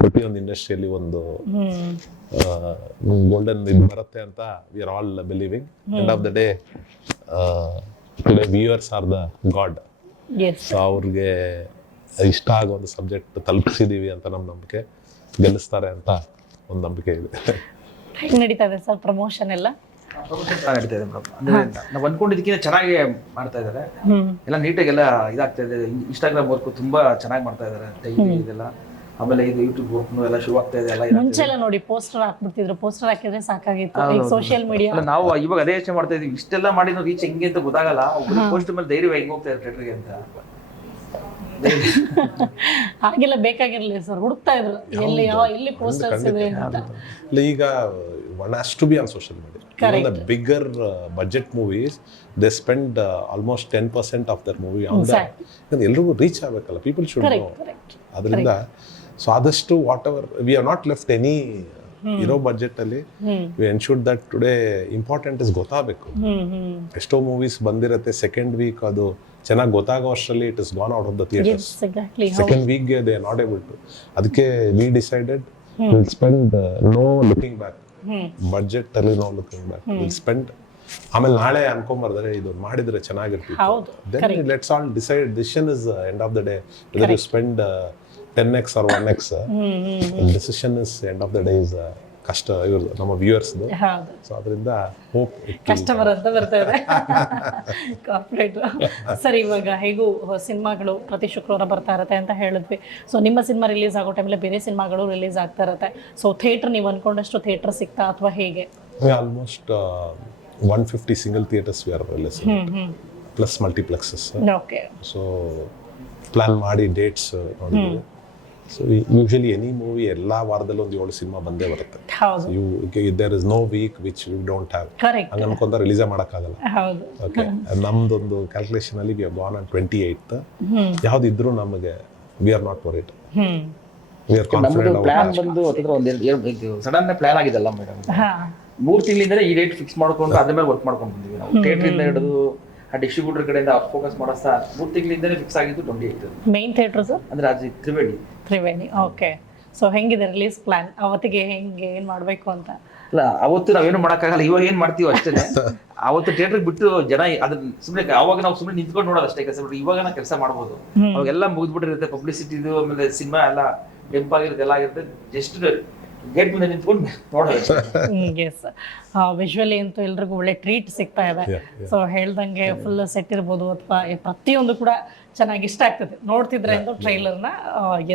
ಪ್ರತಿಯೊಂದು ಇಂಡಸ್ಟ್ರಿಯಲ್ಲಿ ಒಂದು golden ಇದು ಬರುತ್ತೆ ಅಂತ we are all believing end of the day today viewers are the god so ಅವ್ರಿಗೆ ಇಷ್ಟ ಆಗೋ ಒಂದು ಸಬ್ಜೆಕ್ಟ್ ತಲುಪಿಸಿದೀವಿ ಅಂತ ನಮ್ಮ ನಂಬಿಕೆ ಗೆಲ್ಲಿಸ್ತಾರೆ ಅಂತ ಒಂದು ನಂಬಿಕೆ ಇದೆ. ನಡೀತಾ ಇದೆ ಸರ್ ಪ್ರಮೋಷನ್ ಎಲ್ಲ? ನಡೀತಾ ಇದೆ ಮೇಡಮ್. ಅಂದ್ರೆ ನಾವು ಅನ್ಕೊಂಡಿದ್ದಕ್ಕಿಂತ ಚೆನ್ನಾಗಿ ಮಾಡ್ತಾ ಇದ್ದಾರೆ. ಎಲ್ಲ ನೀಟಾಗಿ ಎಲ್ಲ ಇದಾಗ್ತಾ ಇದೆ. ಇನ್ಸ್ಟಾಗ್ರಾಮ್ ವರ್ಕ್ ತುಂಬಾ ಚೆನ್ನಾಗಿ ಮಾಡ್ತಾ ಇದ್ದಾರೆ. ಡೈಲಿ ಇದೆಲ್ಲ. ಆಮೇಲೆ ಇದು ಯೂಟ್ಯೂಬ್ ವರ್ಕ್ ಎಲ್ಲ ಶುರು ಆಗ್ತಾ ಇದೆ ಎಲ್ಲ ಇದಾಗ್ತಾ ಮುಂಚೆ ಎಲ್ಲ ನೋಡಿ ಪೋಸ್ಟರ್ ಹಾಕ್ಬಿಡ್ತಿದ್ರು. ಪೋಸ್ಟರ್ ಹಾಕಿದ್ರೆ ಸಾಕಾಗಿತ್ತು. ಈಗ ಸೋಷಿಯಲ್ ಮೀಡಿಯಾ ನಾವು ಇವಾಗ ಅದೇ ಯೋಚನೆ ಮಾಡ್ತಾ ಇದೀವಿ. ಇಷ್ಟೆಲ್ಲ ಮಾಡಿದ್ರು ರೀಚ್ ಹೆಂಗೆ ಅಂತ ಗೊತ್ತಾಗಲ್ಲ. ಪೋಸ್ಟ್ ಮೇಲೆ ಧೈರ್ಯ ಹೆಂಗ್ ಹೋಗ್ತಾ ಇದ್ದಾರೆ ಥಿಯೇಟರ್ಗೆ ಅಂತ. ಹಾಗೆಲ್ಲ ಬೇಕಾಗಿರಲಿಲ್ಲ ಸರ್ ಹುಡುಕ್ತಾ ಇದ್ರು. ಎಲ್ಲಿ ಯಾವ ಎಲ್ಲಿ ಪೋಸ್ಟರ್ಸ್ ಇದೆ ಅಂತ. ಇಲ್ಲ. ಈಗ one has to be on social media bigger budget movies they spend almost ten percent of their movie on the ಎಲ್ರಿಗೂ ರೀಚ್ ಆಗಬೇಕಲ್ಲ ಪೀಪಲ್ ಶುಡ್ ನೋ ಅದರಿಂದ ಸೊ ಆದಷ್ಟು whatever we are not left any ಇರೋ budget ಅಲ್ಲಿ ensure that today important is ಗೊತ್ತಾಗಬೇಕು. ಎಷ್ಟೋ movies ಬಂದಿರತ್ತೆ second week ಅದು ಚೆನ್ನಾಗಿ ಗೊತ್ತಾಗೋ ಅಷ್ಟರಲ್ಲಿ it is gone out of the theatres second second ವೀಕ್ಗೆ they not able to ಅದಕ್ಕೆ we decided will spend no looking back budget ಅಲ್ಲಿ no looking back will spend ಆಮೇಲೆ ನಾಳೆ ಅನ್ಕೊಂಬರ್ತಾರೆ ಇದು ಮಾಡಿದ್ರೆ ಚೆನ್ನಾಗಿರ್ತಿತ್ತು. Then let's all decide decision is end of the day whether you spend ten X or one X decision is end of the day is ಕಷ್ಟ ಇವ್ರದ್ದು ನಮ್ಮ ವ್ಯೂವರ್ಸ್ದು ಹೌದು. ಸೊ ಅದರಿಂದ ಹೋಪ್ ಕಸ್ಟಮರ್ ಅಂತ ಬರ್ತಾ ಇದೆ. ಕಾರ್ಪೊರೇಟ್ ಸರ್ ಇವಾಗ ಹೇಗೂ ಸಿನಿಮಾಗಳು ಪ್ರತಿ ಶುಕ್ರವಾರ ಬರ್ತಾ ಇರತ್ತೆ ಅಂತ ಹೇಳಿದ್ವಿ. ಸೊ ನಿಮ್ಮ ಸಿನಿಮಾ ರಿಲೀಸ್ ಆಗೋ ಟೈಮಲ್ಲಿ ಬೇರೆ ಸಿನಿಮಾಗಳು ರಿಲೀಸ್ ಆಗ್ತಾ ಇರತ್ತೆ. ಸೊ ಥಿಯೇಟರ್ ನೀವು ಅನ್ಕೊಂಡಷ್ಟು ಥಿಯೇಟರ್ ಸಿಗ್ತಾ ಅಥವಾ ಹೇಗೆ? Almost one fifty single theatres we are release plus multiplexes okay so plan ಮಾಡಿ ಡೇಟ್ಸ್ ನೋಡಿದ್ವಿ. ಸೊ ಯೂಶಲಿ ಎನಿ ಮೂವಿ ಎಲ್ಲ ವಾರದಲ್ಲಿ ಒಂದು ಏಳು ಸಿನಿಮಾ ಬಂದೇ ಬರುತ್ತೆ. ಹೌದು. You there is no week which you don't have ಹಂಗ ಅನ್ಕೊಂತ ರಿಲೀಸೇ ಮಾಡೋಕ್ಕಾಗಲ್ಲ. ಹೌದು. ಓಕೆ ನಮ್ದೊಂದು ಕ್ಯಾಲ್ಕುಲೇಷನ್ ಅಲ್ಲಿ we gone on twenty eight ಯಾವ್ದಿದ್ರು ನಮಗೆ we are not worried hmm. We are confident plan ಬಂದು ಒಂದ್ ಎರಡು ಸಡನ್ ಪ್ಲಾನ್ ಆಗಿದೆಲ್ಲ ಮೇಡಮ್ ಹಾ. ಮೂರ್ ತಿಂಗಳಿಂದಲೇ ಈ ಡೇಟ್ ಫಿಕ್ಸ್ ಮಾಡ್ಕೊಂಡು ಅದ್ರ ಮೇಲೆ ವರ್ಕ್ ಮಾಡ್ಕೊಂಡು ಬಂದಿವಿ ನಾವು. ಥಿಯೇಟರ್ ಇಂದ ಹಿಡಿದು ಆ ಡಿಸ್ಟ್ರಿಬ್ಯೂಟರ್ ಕಡೆಯಿಂದ ಫೋಕಸ್ ಮಾಡೋ ಮೂರು ತಿಂಗಳಿಂದಲೇ ಫಿಕ್ಸ್ ಆಗಿದ್ದು twenty eight main theatre sir? ಅಂದ್ರೆ ಅದು ತ್ರಿವೇಣಿ. ತ್ರಿವೇಣಿ ಓಕೆ ಸೊ ಹೆಂಗಿದೆ ರಿಲೀಸ್ ಪ್ಲಾನ್ ಅವತ್ತಿಗೆ ಹೆಂಗೆ ಏನು ಮಾಡಬೇಕು ಅಂತ? ಇಲ್ಲ ಅವತ್ತು ನಾವೇನು ಮಾಡೋಕ್ಕಾಗಲ್ಲ. ಇವಾಗ ಏನು ಮಾಡ್ತೀವಿ ಅಷ್ಟೇ ಅವತ್ತು ಥಿಯೇಟರ್ ಬಿಟ್ಟು ಜನ ಅದನ್ನ ಸುಮ್ಮನೆ ಅವಾಗ ನಾವು ಸುಮ್ಮನೆ ನಿಂತ್ಕೊಂಡು ನೋಡೋದು ಅಷ್ಟೇ ಕೆಲಸ ಬಿಟ್ಟು. ಇವಾಗ ನಾವು ಕೆಲಸ ಮಾಡ್ಬೋದು. ಅವಾಗೆಲ್ಲ ಮುಗಿದ್ಬಿಟ್ಟಿರುತ್ತೆ. ಪಬ್ಲಿಸಿಟಿದು ಆಮೇಲೆ ಸಿನಿಮಾ ಎಲ್ಲ ಡೆಂಪ್ ಆಗಿರುತ್ತೆ ಎಲ್ಲ ಆಗಿರುತ್ತೆ. ಜಸ್ಟ್ ಗೇಟ್ ಮುಂದೆ ನಿಂತ್ಕೊಂಡು ನೋಡೋದು. ಎಸ್ ವಿಜುವಲಿ ಅಂತೂ ಎಲ್ರಿಗೂ ಒಳ್ಳೆ ಟ್ರೀಟ್ ಸಿಗ್ತಾ ಇದೆ. ಸೊ ಹೇಳ್ದಂಗೆ ಫುಲ್ ಸೆಟ್ ಇರ್ಬೋದು ಅಥವಾ ಪ್ರತಿಯೊಂದು ಕೂಡ ಚೆನ್ನಾಗಿ ಇಷ್ಟ ಆಗ್ತದೆ. ನೋಡ್ತಿದ್ರೆ ಅಂತ ಟ್ರೈಲರ್ನ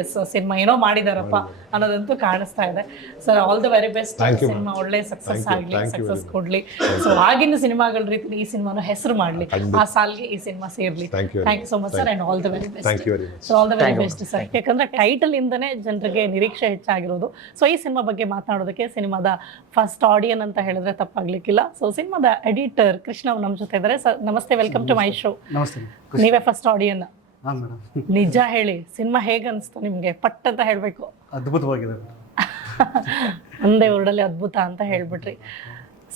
ಎಸ್ ಸಿನಿಮಾ ಏನೋ ಮಾಡಿದಾರಪ್ಪ ಅನ್ನೋದಂತೂ ಕಾಣಿಸ್ತಾ ಇದೆ. Sir all the very best cinema ಒಳ್ಳೆ ಸಕ್ಸಸ್ ಆಗಲಿ ಸಕ್ಸಸ್ ಕೊಡ್ಲಿ. ಸೊ ಆಗಿನ ಸಿನಿಮಾಗಳ ರೀತಿ ಈ ಸಿನಿಮಾನ ಹೆಸರು ಮಾಡಲಿ. ಆ ಸಾಲ್ಗೆ ಈ cinema ಸೇರ್ಲಿ. Thank you so much sir and all the very best thank you very much so all the very best sir ಯಾಕಂದ್ರೆ ಟೈಟಲ್ ಇಂದನೇ ಜನರಿಗೆ ನಿರೀಕ್ಷೆ ಹೆಚ್ಚಾಗಿರೋದು. ಸೊ ಈ ಸಿನಿಮಾ ಬಗ್ಗೆ ಮಾತನಾಡೋದಕ್ಕೆ ಸಿನಿಮಾದ ಫಸ್ಟ್ ಆಡಿಯನ್ ಅಂತ ಹೇಳಿದ್ರೆ ತಪ್ಪಾಗ್ಲಿಕ್ಕಿಲ್ಲ. ಸೊ ಸಿನಿಮಾದ ಎಡಿಟರ್ ಕೃಷ್ಣ ಅವ್ರು ನಮ್ಮ ಜೊತೆ ಇದ್ದಾರೆ ಸರ್ ನಮಸ್ತೆ. ವೆಲ್ಕಮ್ ಟು ಮೈ ಶೋ ನಮಸ್ತೆ. ನೀವೇ ಫಸ್ಟ್ ಆಡಿಯನ್ ಹಾಂ ಮೇಡಮ್ ನಿಜ ಹೇಳಿ ಸಿನಿಮಾ ಹೇಗೆ ಅನಿಸ್ತು ನಿಮಗೆ? ಪಟ್ ಅಂತ ಹೇಳಬೇಕು. ಅದ್ಭುತವಾಗಿದೆ. ಒಂದೇ ವರ್ಡಲ್ಲಿ ಅದ್ಭುತ ಅಂತ ಹೇಳ್ಬಿಟ್ರಿ.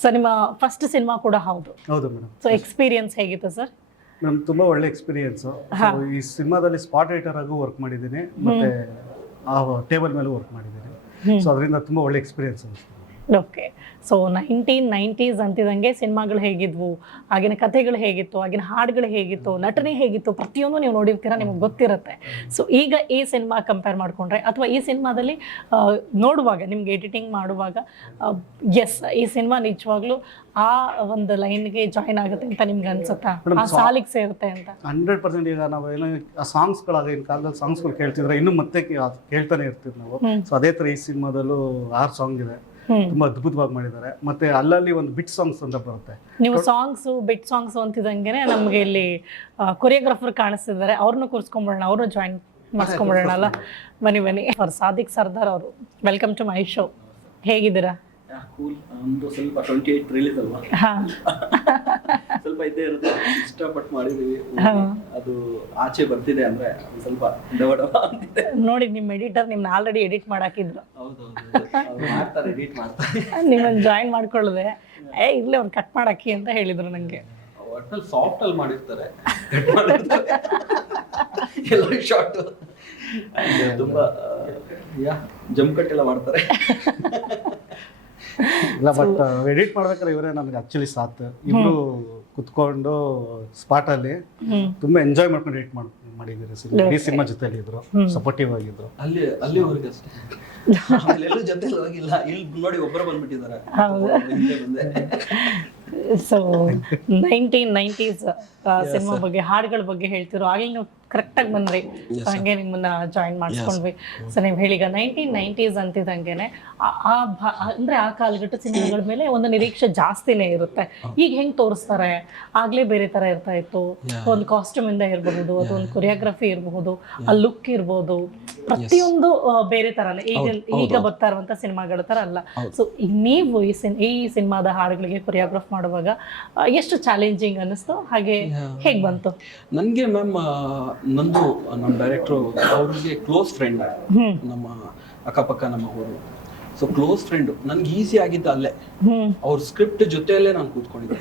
ಸರ್ ನಿಮ್ಮ ಫಸ್ಟ್ ಸಿನಿಮಾ ಕೂಡ ಹೌದು. ಹೌದು ಮೇಡಮ್ ಸೊ ಎಕ್ಸ್ಪೀರಿಯನ್ಸ್ ಹೇಗಿತ್ತು ಸರ್ ಮೇಡಮ್ ತುಂಬಾ ಒಳ್ಳೆ ಎಕ್ಸ್ಪೀರಿಯನ್ಸ್ ಈ ಸಿನಿಮಾದಲ್ಲಿ ಸ್ಪಾಟ್ ರೈಟರ್ ಆಗೂ ವರ್ಕ್ ಮಾಡಿದ್ದೀನಿ. ಮತ್ತೆ ಆ ಟೇಬಲ್ ಮೇಲೂ ವರ್ಕ್ ಮಾಡಿದ್ದೀನಿ. ಸೊ ಅದರಿಂದ ತುಂಬಾ ಒಳ್ಳೆ ಎಕ್ಸ್ಪೀರಿಯನ್ಸ್ ಅನಿಸ್ತು. ಓಕೆ. ಸೊ ನೈನ್ಟೀನ್ ನೈಂಟೀಸ್ ಅಂತಿದಂಗೆ ಸಿನಿಮಾಗಳು ಹೇಗಿದ್ವು? ಆಗಿನ ಕಥೆಗಳು ಹೇಗಿತ್ತು? ಆಗಿನ ಹಾಡುಗಳು ಹೇಗಿತ್ತು? ನಟನೆ ಹೇಗಿತ್ತು? ಪ್ರತಿಯೊಂದು ನೀವು ನೋಡಿರ್ತೀರ ನಿಮಗೆ ಗೊತ್ತಿರುತ್ತೆ. ಸೊ ಈಗ ಈ ಸಿನಿಮಾ ಕಂಪೇರ್ ಮಾಡಿಕೊಂಡ್ರೆ ಅಥವಾ ಈ ಸಿನಿಮಾದಲ್ಲಿ ನೋಡುವಾಗ ನಿಮ್ಗೆ ಎಡಿಟಿಂಗ್ ಮಾಡುವಾಗ ಎಸ್ ಈ ಸಿನಿಮಾ ನಿಜವಾಗ್ಲೂ ಆ ಒಂದು ಲೈನ್ಗೆ ಜಾಯಿನ್ ಆಗುತ್ತೆ ಅಂತ ನಿಮ್ಗೆ ಅನ್ಸುತ್ತಾ? ಆ ಸಾಲಿಗೆ ಸೇರುತ್ತೆ ಅಂತ. ಹಂಡ್ರೆಡ್ ಪರ್ಸೆಂಟ್ ಈಗ ನಾವು ಏನೋ ಆ ಸಾಂಗ್ಸ್ಗಳಾಗಿನ ಕಾಲದಲ್ಲಿ ಸಾಂಗ್ಸ್ಗಳು ಕೇಳ್ತಿದ್ರೆ ಇನ್ನು ಮತ್ತೆ ಕೇಳ್ತಾನೆ ಇರ್ತೀವಿ ನಾವು. ಸೊ ಅದೇ ಥರ ಈ ಸಿನಿಮಾದಲ್ಲೂ ಆರು ಸಾಂಗ್ ಇದೆ. ತುಂಬಾ ಅದ್ಭುತವಾಗಿ ಮಾಡಿದ್ದಾರೆ. ಮತ್ತೆ ಅಲ್ಲಲ್ಲಿ ಒಂದು ಬಿಟ್ ಸಾಂಗ್ಸ್ ಅಂತ ಬರುತ್ತೆ. ನೀವು ಸಾಂಗ್ಸ್ ಬಿಟ್ ಸಾಂಗ್ಸ್ ಅಂತಿದಂಗೆ ನಮ್ಗೆ ಇಲ್ಲಿ ಕೊರಿಯೋಗ್ರಾಫರ್ ಕಾಣಿಸ್ತಿದ್ದಾರೆ. ಅವ್ರನ್ನೂ ಕೂರಿಸ್ಕೊಂಬಿಡೋಣ ಅವ್ರನ್ನೂ ಜಾಯಿನ್ ಮಾಡಿಸ್ಕೊಂಬಿಡೋಣ ಅಲ್ಲ? ಬನ್ನಿ ಬನ್ನಿ. ಫಾರ್ ಸಾದಿಕ್ ಸರ್ದಾರ್ ಅವರು. ವೆಲ್ಕಮ್ ಟು ಮೈ ಶೋ ಹೇಗಿದ್ದೀರಾ? ಕೂಲ್ ಒಂದು ಸ್ವಲ್ಪ ಟ್ವೆಂಟಿ ಏಟ್ ರಿಲೀಸ್ ಅಲ್ವಾ? ಹಾ. ಸ್ವಲ್ಪ ಇದ್ದೇ ಇರುತ್ತೆ. ಇಷ್ಟಪಟ್ಟು ಮಾಡಿದೀವಿ. ಅದು ಆಚೆ ಬರ್ತಿದೆ ಅಂದ್ರೆ ಸ್ವಲ್ಪ ಅಂತಿದೆ. ನೋಡಿ ನಿಮ್ಮ ಎಡಿಟರ್ ನಿಮ್ನ ಆಲ್ರೆಡಿ ಎಡಿಟ್ ಮಾಡಾಕಿದ್ರು. ಹೌದು. ಮಾಡ್ತಾರೆ ಎಡಿಟ್ ಮಾಡ್ತಾರೆ. ನಿಮ್ಮನ್ನ ಜಾಯಿನ್ ಮಾಡ್ಕೊಳ್ಳದೆ. ಏ ಇರ್ಲಿ ಒಂದು ಕಟ್ ಮಾಡಾಕಿ ಅಂತ ಹೇಳಿದ್ರು ನಂಗೆ. ಒಟ್ಟಲ್ಲಿ ಸಾಫ್ಟ್ ಅಲ್ಲಿ ಮಾಡಿರ್ತಾರೆ. ಕಟ್ ಮಾಡಿರ್ತಾರೆ. ಎಲ್ಲ ಶಾರ್ಟ್ ತುಂಬಾ ಯಾ. ಜಂಪ್ ಕಟ್ ಎಲ್ಲ ಮಾಡ್ತಾರೆ. ಇಲ್ಲ ಬಟ್ ಎಡಿಟ್ ಮಾಡ್ಬೇಕಾದ್ರೆ ಇವರೇ ನಮ್ಗೆ ಆಕ್ಚುಲಿ ಸಾತ್ ಇಬ್ರು ಕುತ್ಕೊಂಡು ಸ್ಪಾಟ್ ಅಲ್ಲಿ ತುಂಬಾ ಎಂಜಾಯ್ ಮಾಡ್ಕೊಂಡು ಎಡಿಟ್ ಮಾಡ್ ಮಾಡಿದ್ದೀರಿ ಸಿನಿಮಾ. ಇಡೀ ಸಿನಿಮಾ ಜೊತೆಲಿ ಇದ್ರು ಸಪೋರ್ಟಿವ್ ಆಗಿದ್ರು. ಅಲ್ಲಿ ಅಲ್ಲಿವರೆಗೆ ಅಷ್ಟೇ. ಎಲ್ಲೂ ಜೊತೆ ಹೋಗಿಲ್ಲ. ಇಲ್ಲಿ ನೋಡಿ ಒಬ್ಬರು ಬಂದ್ಬಿಟ್ಟಿದ್ದಾರೆ? ಹಿಂದೆ ಬಂದೆ. ಸೊ ನೈನ್ಟೀನ್ ನೈಂಟೀಸ್ ಸಿನಿಮಾ ಬಗ್ಗೆ ಹಾಡುಗಳ ಬಗ್ಗೆ ಹೇಳ್ತಿರೋ ಆಗಲಿ ನೀವು ಕರೆಕ್ಟಾಗಿ ಬಂದ್ರಿ. ಹಂಗೆ ನಿಮ್ಮನ್ನ ಜಾಯಿನ್ ಮಾಡಿಸ್ಕೊಂಡ್ವಿ. ಸೊ ನೀವು ಹೇಳಿದ ನೈನ್ಟೀನ್ ನೈಂಟೀಸ್ ಅಂತಿದಂಗೆನೆ ಆ- ಅಂದ್ರೆ ಆ ಕಾಲಘಟ್ಟ ಸಿನಿಮಾಗಳ ಮೇಲೆ ಒಂದು ನಿರೀಕ್ಷೆ ಜಾಸ್ತಿನೇ ಇರುತ್ತೆ. ಈಗ ಹೆಂಗ್ ತೋರಿಸ್ತಾರೆ? ಆಗ್ಲೇ ಬೇರೆ ತರ ಇರ್ತಾ ಇತ್ತು. ಒಂದು ಕಾಸ್ಟ್ಯೂಮ್ ಇಂದ ಇರಬಹುದು ಒಂದು ಕೊರಿಯೋಗ್ರಫಿ ಇರಬಹುದು ಆ ಲುಕ್ ಇರ್ಬೋದು. ಪ್ರತಿಯೊಂದು ಬೇರೆ ತರನೇ. ಈಗ ಈಗ ಬರ್ತಾ ಇರುವಂತ ಸಿನಿಮಾಗಳ ತರ ಅಲ್ಲ. ಸೊ ನೀವು ಈ ಸಿನ್ ಈ ಸಿನಿಮಾದ ಹಾಡುಗಳಿಗೆ ಕೊರಿಯೋಗ್ರಾಫ್ ಮಾಡುವಾಗ ಎಷ್ಟು ಚಾಲೆಂಜಿಂಗ್ ಅನ್ನಿಸ್ತು? ಹಾಗೆ ಹೇಗೆ ಬಂತು? ನನಗೆ ಮ್ಯಾಮ್ ನಂದು ನಮ್ಮ ಡೈರೆಕ್ಟ್ರು ಅವ್ರಿಗೆ ಕ್ಲೋಸ್ ಫ್ರೆಂಡ್ ನಮ್ಮ ಅಕ್ಕಪಕ್ಕ ನಮ್ಮ ಊರು. ಸೊ ಕ್ಲೋಸ್ ಫ್ರೆಂಡ್ ನನ್ಗೆ ಈಸಿ ಆಗಿದ್ದ ಅಲ್ಲೇ. ಅವ್ರ ಸ್ಕ್ರಿಪ್ಟ್ ಜೊತೆಯಲ್ಲೇ ನಾನು ಕೂತ್ಕೊಂಡಿದ್ದೆ.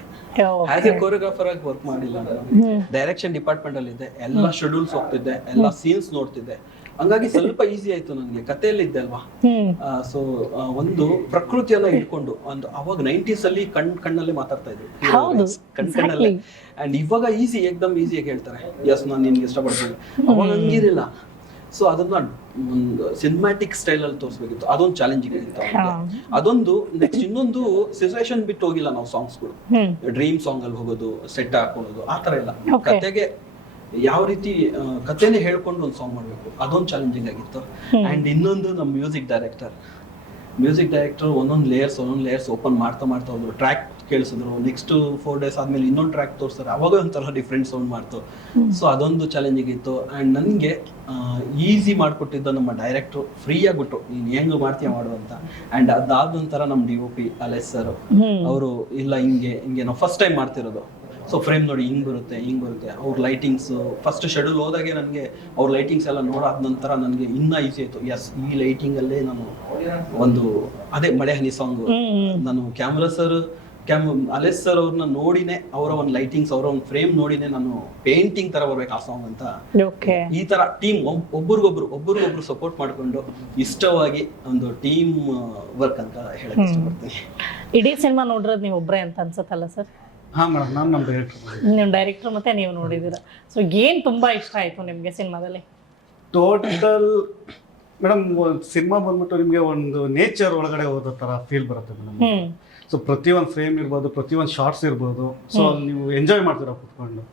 ಆಸ್ ಎ ಕೋರಿಯೋಗ್ರಾಫರ್ ಆಗಿ ವರ್ಕ್ ಮಾಡಿಲ್ಲ ನಾನು. ಡೈರೆಕ್ಷನ್ ಡಿಪಾರ್ಟ್ಮೆಂಟ್ ಅಲ್ಲಿ ಇದ್ದೆ ಎಲ್ಲ ಶೆಡ್ಯೂಲ್ಸ್ ಹೋಗ್ತಿದ್ದೆ. ಎಲ್ಲ ಸೀನ್ಸ್ ನೋಡ್ತಿದ್ದೆ. ಹಂಗಾಗಿ ಸ್ವಲ್ಪ ಈಸಿ ಆಯ್ತು ನನಗೆ. ಕಥೆಯಲ್ಲಿ ಇದ್ದೆ ಅಲ್ವಾ? ಸೊ ಒಂದು ಪ್ರಕೃತಿಯನ್ನ ಇಟ್ಕೊಂಡು ಒಂದು ಅವಾಗ ನೈಂಟೀಸ್ ಅಲ್ಲಿ ಕಣ್ ಕಣ್ಣಲ್ಲೇ ಮಾತಾಡ್ತಾ ಇದ್ರು. ಕಣ್ ಕಣ್ಣಲ್ಲೇ. ಅಂಡ್ ಇವಾಗ ಈಸಿ ಏಕ್ದಮ್ ಈಸಿಯಾಗಿ ಹೇಳ್ತಾರೆ. ಎಸ್ ನಾನು ನಿನ್ಗೆ ಇಷ್ಟಪಡ್ತೀನಿ. ಅವಾಗ ಹಂಗಿರಲಿಲ್ಲ. ಸೊ ಅದನ್ನ ಒಂದು ಸಿನಿಮ್ಯಾಟಿಕ್ ಸ್ಟೈಲ್ ಅಲ್ಲಿ ತೋರಿಸ್ಬೇಕಿತ್ತು. ಅದೊಂದು ಚಾಲೆಂಜಿಂಗ್ ಆಗಿತ್ತು ಅದೊಂದು ನೆಕ್ಸ್ಟ್ ಇನ್ನೊಂದು ಸಿಚುವೇಶನ್ ಬಿಟ್ಟು ಹೋಗಿಲ್ಲ ನಾವು ಸಾಂಗ್ಸ್ಗಳು ಡ್ರೀಮ್ ಸಾಂಗ್ ಅಲ್ಲಿ ಹೋಗೋದು ಸೆಟ್ ಹಾಕೊಳ್ಳೋದು ಆ ತರ ಇಲ್ಲ. ಕತೆಗೆ ಯಾವ ರೀತಿ ಕಥೆನೇ ಹೇಳ್ಕೊಂಡು ಒಂದು ಸಾಂಗ್ ಮಾಡ್ಬೇಕು ಅದೊಂದು ಚಾಲೆಂಜಿಂಗ್ ಆಗಿತ್ತು. ಅಂಡ್ ಇನ್ನೊಂದು ನಮ್ಮ ಮ್ಯೂಸಿಕ್ ಡೈರೆಕ್ಟರ್ ಮ್ಯೂಸಿಕ್ ಡೈರೆಕ್ಟರ್ ಒಂದೊಂದು ಲೇಯರ್ಸ್ ಒಂದೊಂದು ಲೇಯರ್ಸ್ ಓಪನ್ ಮಾಡ್ತಾ ಮಾಡ್ತಾ ಹೋದ್ರು. ಟ್ರ್ಯಾಕ್ ಕೇಳಿಸಿದ್ರು. ನೆಕ್ಸ್ಟ್ ಫೋರ್ ಡೇಸ್ ಆದ್ಮೇಲೆ ಇನ್ನೊಂದು ಟ್ರ್ಯಾಕ್ ತೋರಿಸ್ತಾರೆ. ಅವಾಗ ಒಂಥರ ಡಿಫ್ರೆಂಟ್ ಸೌಂಡ್ ಮಾಡ್ತು. ಸೊ ಅದೊಂದು ಚಾಲೆಂಜಿಂಗ್ ಇತ್ತು. ಅಂಡ್ ನನಗೆ ಈಸಿ ಮಾಡಿಕೊಟ್ಟಿದ್ದ ನಮ್ಮ ಡೈರೆಕ್ಟ್ರು ಫ್ರೀ ಆಗ್ಬಿಟ್ರು. ನೀನು ಹೆಂಗ್ ಮಾಡ್ತೀಯ ಮಾಡು ಅಂತ. ಅಂಡ್ ಅದಾದ ನಂತರ ನಮ್ಮ ಡಿ ಒ ಪಿ ಅಲೆಸ್ ಸರ್ ಅವರು ಇಲ್ಲ ಹಿಂಗೆ ಹಿಂಗೆ ನಾವು ಫಸ್ಟ್ ಟೈಮ್ ಮಾಡ್ತಿರೋದು. ಸೊ ಫ್ರೇಮ್ ನೋಡಿ ಹಿಂಗ್ ಬರುತ್ತೆ ಹಿಂಗ್ ಬರುತ್ತೆ. ಅವ್ರ ಲೈಟಿಂಗ್ಸ್ ಫಸ್ಟ್ ಶೆಡ್ಯೂಲ್ ಹೋದಾಗೆ ನನಗೆ ಅವ್ರ ಲೈಟಿಂಗ್ಸ್ ಎಲ್ಲ ನೋಡಾದ ನಂತರ ನನಗೆ ಇನ್ನ ಈಸಿ ಆಯ್ತು. ಎಸ್ ಈ ಲೈಟಿಂಗ್ ಅಲ್ಲೇ ನಾನು ಒಂದು ಅದೇ ಮಳೆ ಹನಿ ಸಾಂಗ್ ನಾನು ಕ್ಯಾಮ್ರಾ ಸರ್ ಕ್ಯಾಮ್ ಅಲೆಸ್ ಸರ್ ಅವ್ರನ್ನ ನೋಡಿನೇ ಅವರ ಒಂದು ಲೈಟಿಂಗ್ಸ್ ಅವರ ಒಂದು ಫ್ರೇಮ್ ನೋಡಿನೇ ನಾನು ಪೇಂಟಿಂಗ್ ತರ ಬರ್ಬೇಕು ಆ ಸಾಂಗ್ ಅಂತ. ಈ ತರ ಟೀಮ್ ಒಬ್ಬರಿಗೊಬ್ರು ಒಬ್ಬರಿಗೊಬ್ರು ಸಪೋರ್ಟ್ ಮಾಡ್ಕೊಂಡು ಇಷ್ಟವಾಗಿ ಒಂದು ಟೀಮ್ ವರ್ಕ್ ಅಂತ ಹೇಳಕ್ ಇಷ್ಟಪಡ್ತೀನಿ. ಇಡೀ ಸಿನಿಮಾ ನೋಡಿರೋದು ನೀವು ಒಬ್ಬರೇ ಅಂತ ಅನ್ಸುತ್ತಲ್ಲ ಸರ್ ಹಾ ಮೇಡಮ್ ನಾನು ನಮ್ಮ ಡೈರೆಕ್ಟರ್ ನೀವು ಡೈರೆಕ್ಟರ್ ಮತ್ತೆ ನೀವು ನೋಡಿದ್ದೀರಾ ಸೊ ಏನ್ ತುಂಬಾ ಇಷ್ಟ ಆಯಿತು ನಿಮಗೆ ಸಿನಿಮಾದಲ್ಲಿ? ಟೋಟಲ್ ಮೇಡಮ್ ಸಿನಿಮಾ ಬಂದ್ಬಿಟ್ಟು ನಿಮಗೆ ಒಂದು ನೇಚರ್ ಒಳಗಡೆ ಹೋದ ಥರ ಫೀಲ್ ಬರುತ್ತೆ ಮೇಡಮ್ ಸೊ ಸೊ ಪ್ರತಿಯೊಂದು ಫ್ರೇಮ್ ಇರ್ಬೋದು ಪ್ರತಿಯೊಂದು ಶಾರ್ಟ್ಸ್ ಇರ್ಬೋದು. ಸೊ ನೀವು ಎಂಜಾಯ್ ಮಾಡ್ತೀರಾ ಕುತ್ಕೊಂಡು?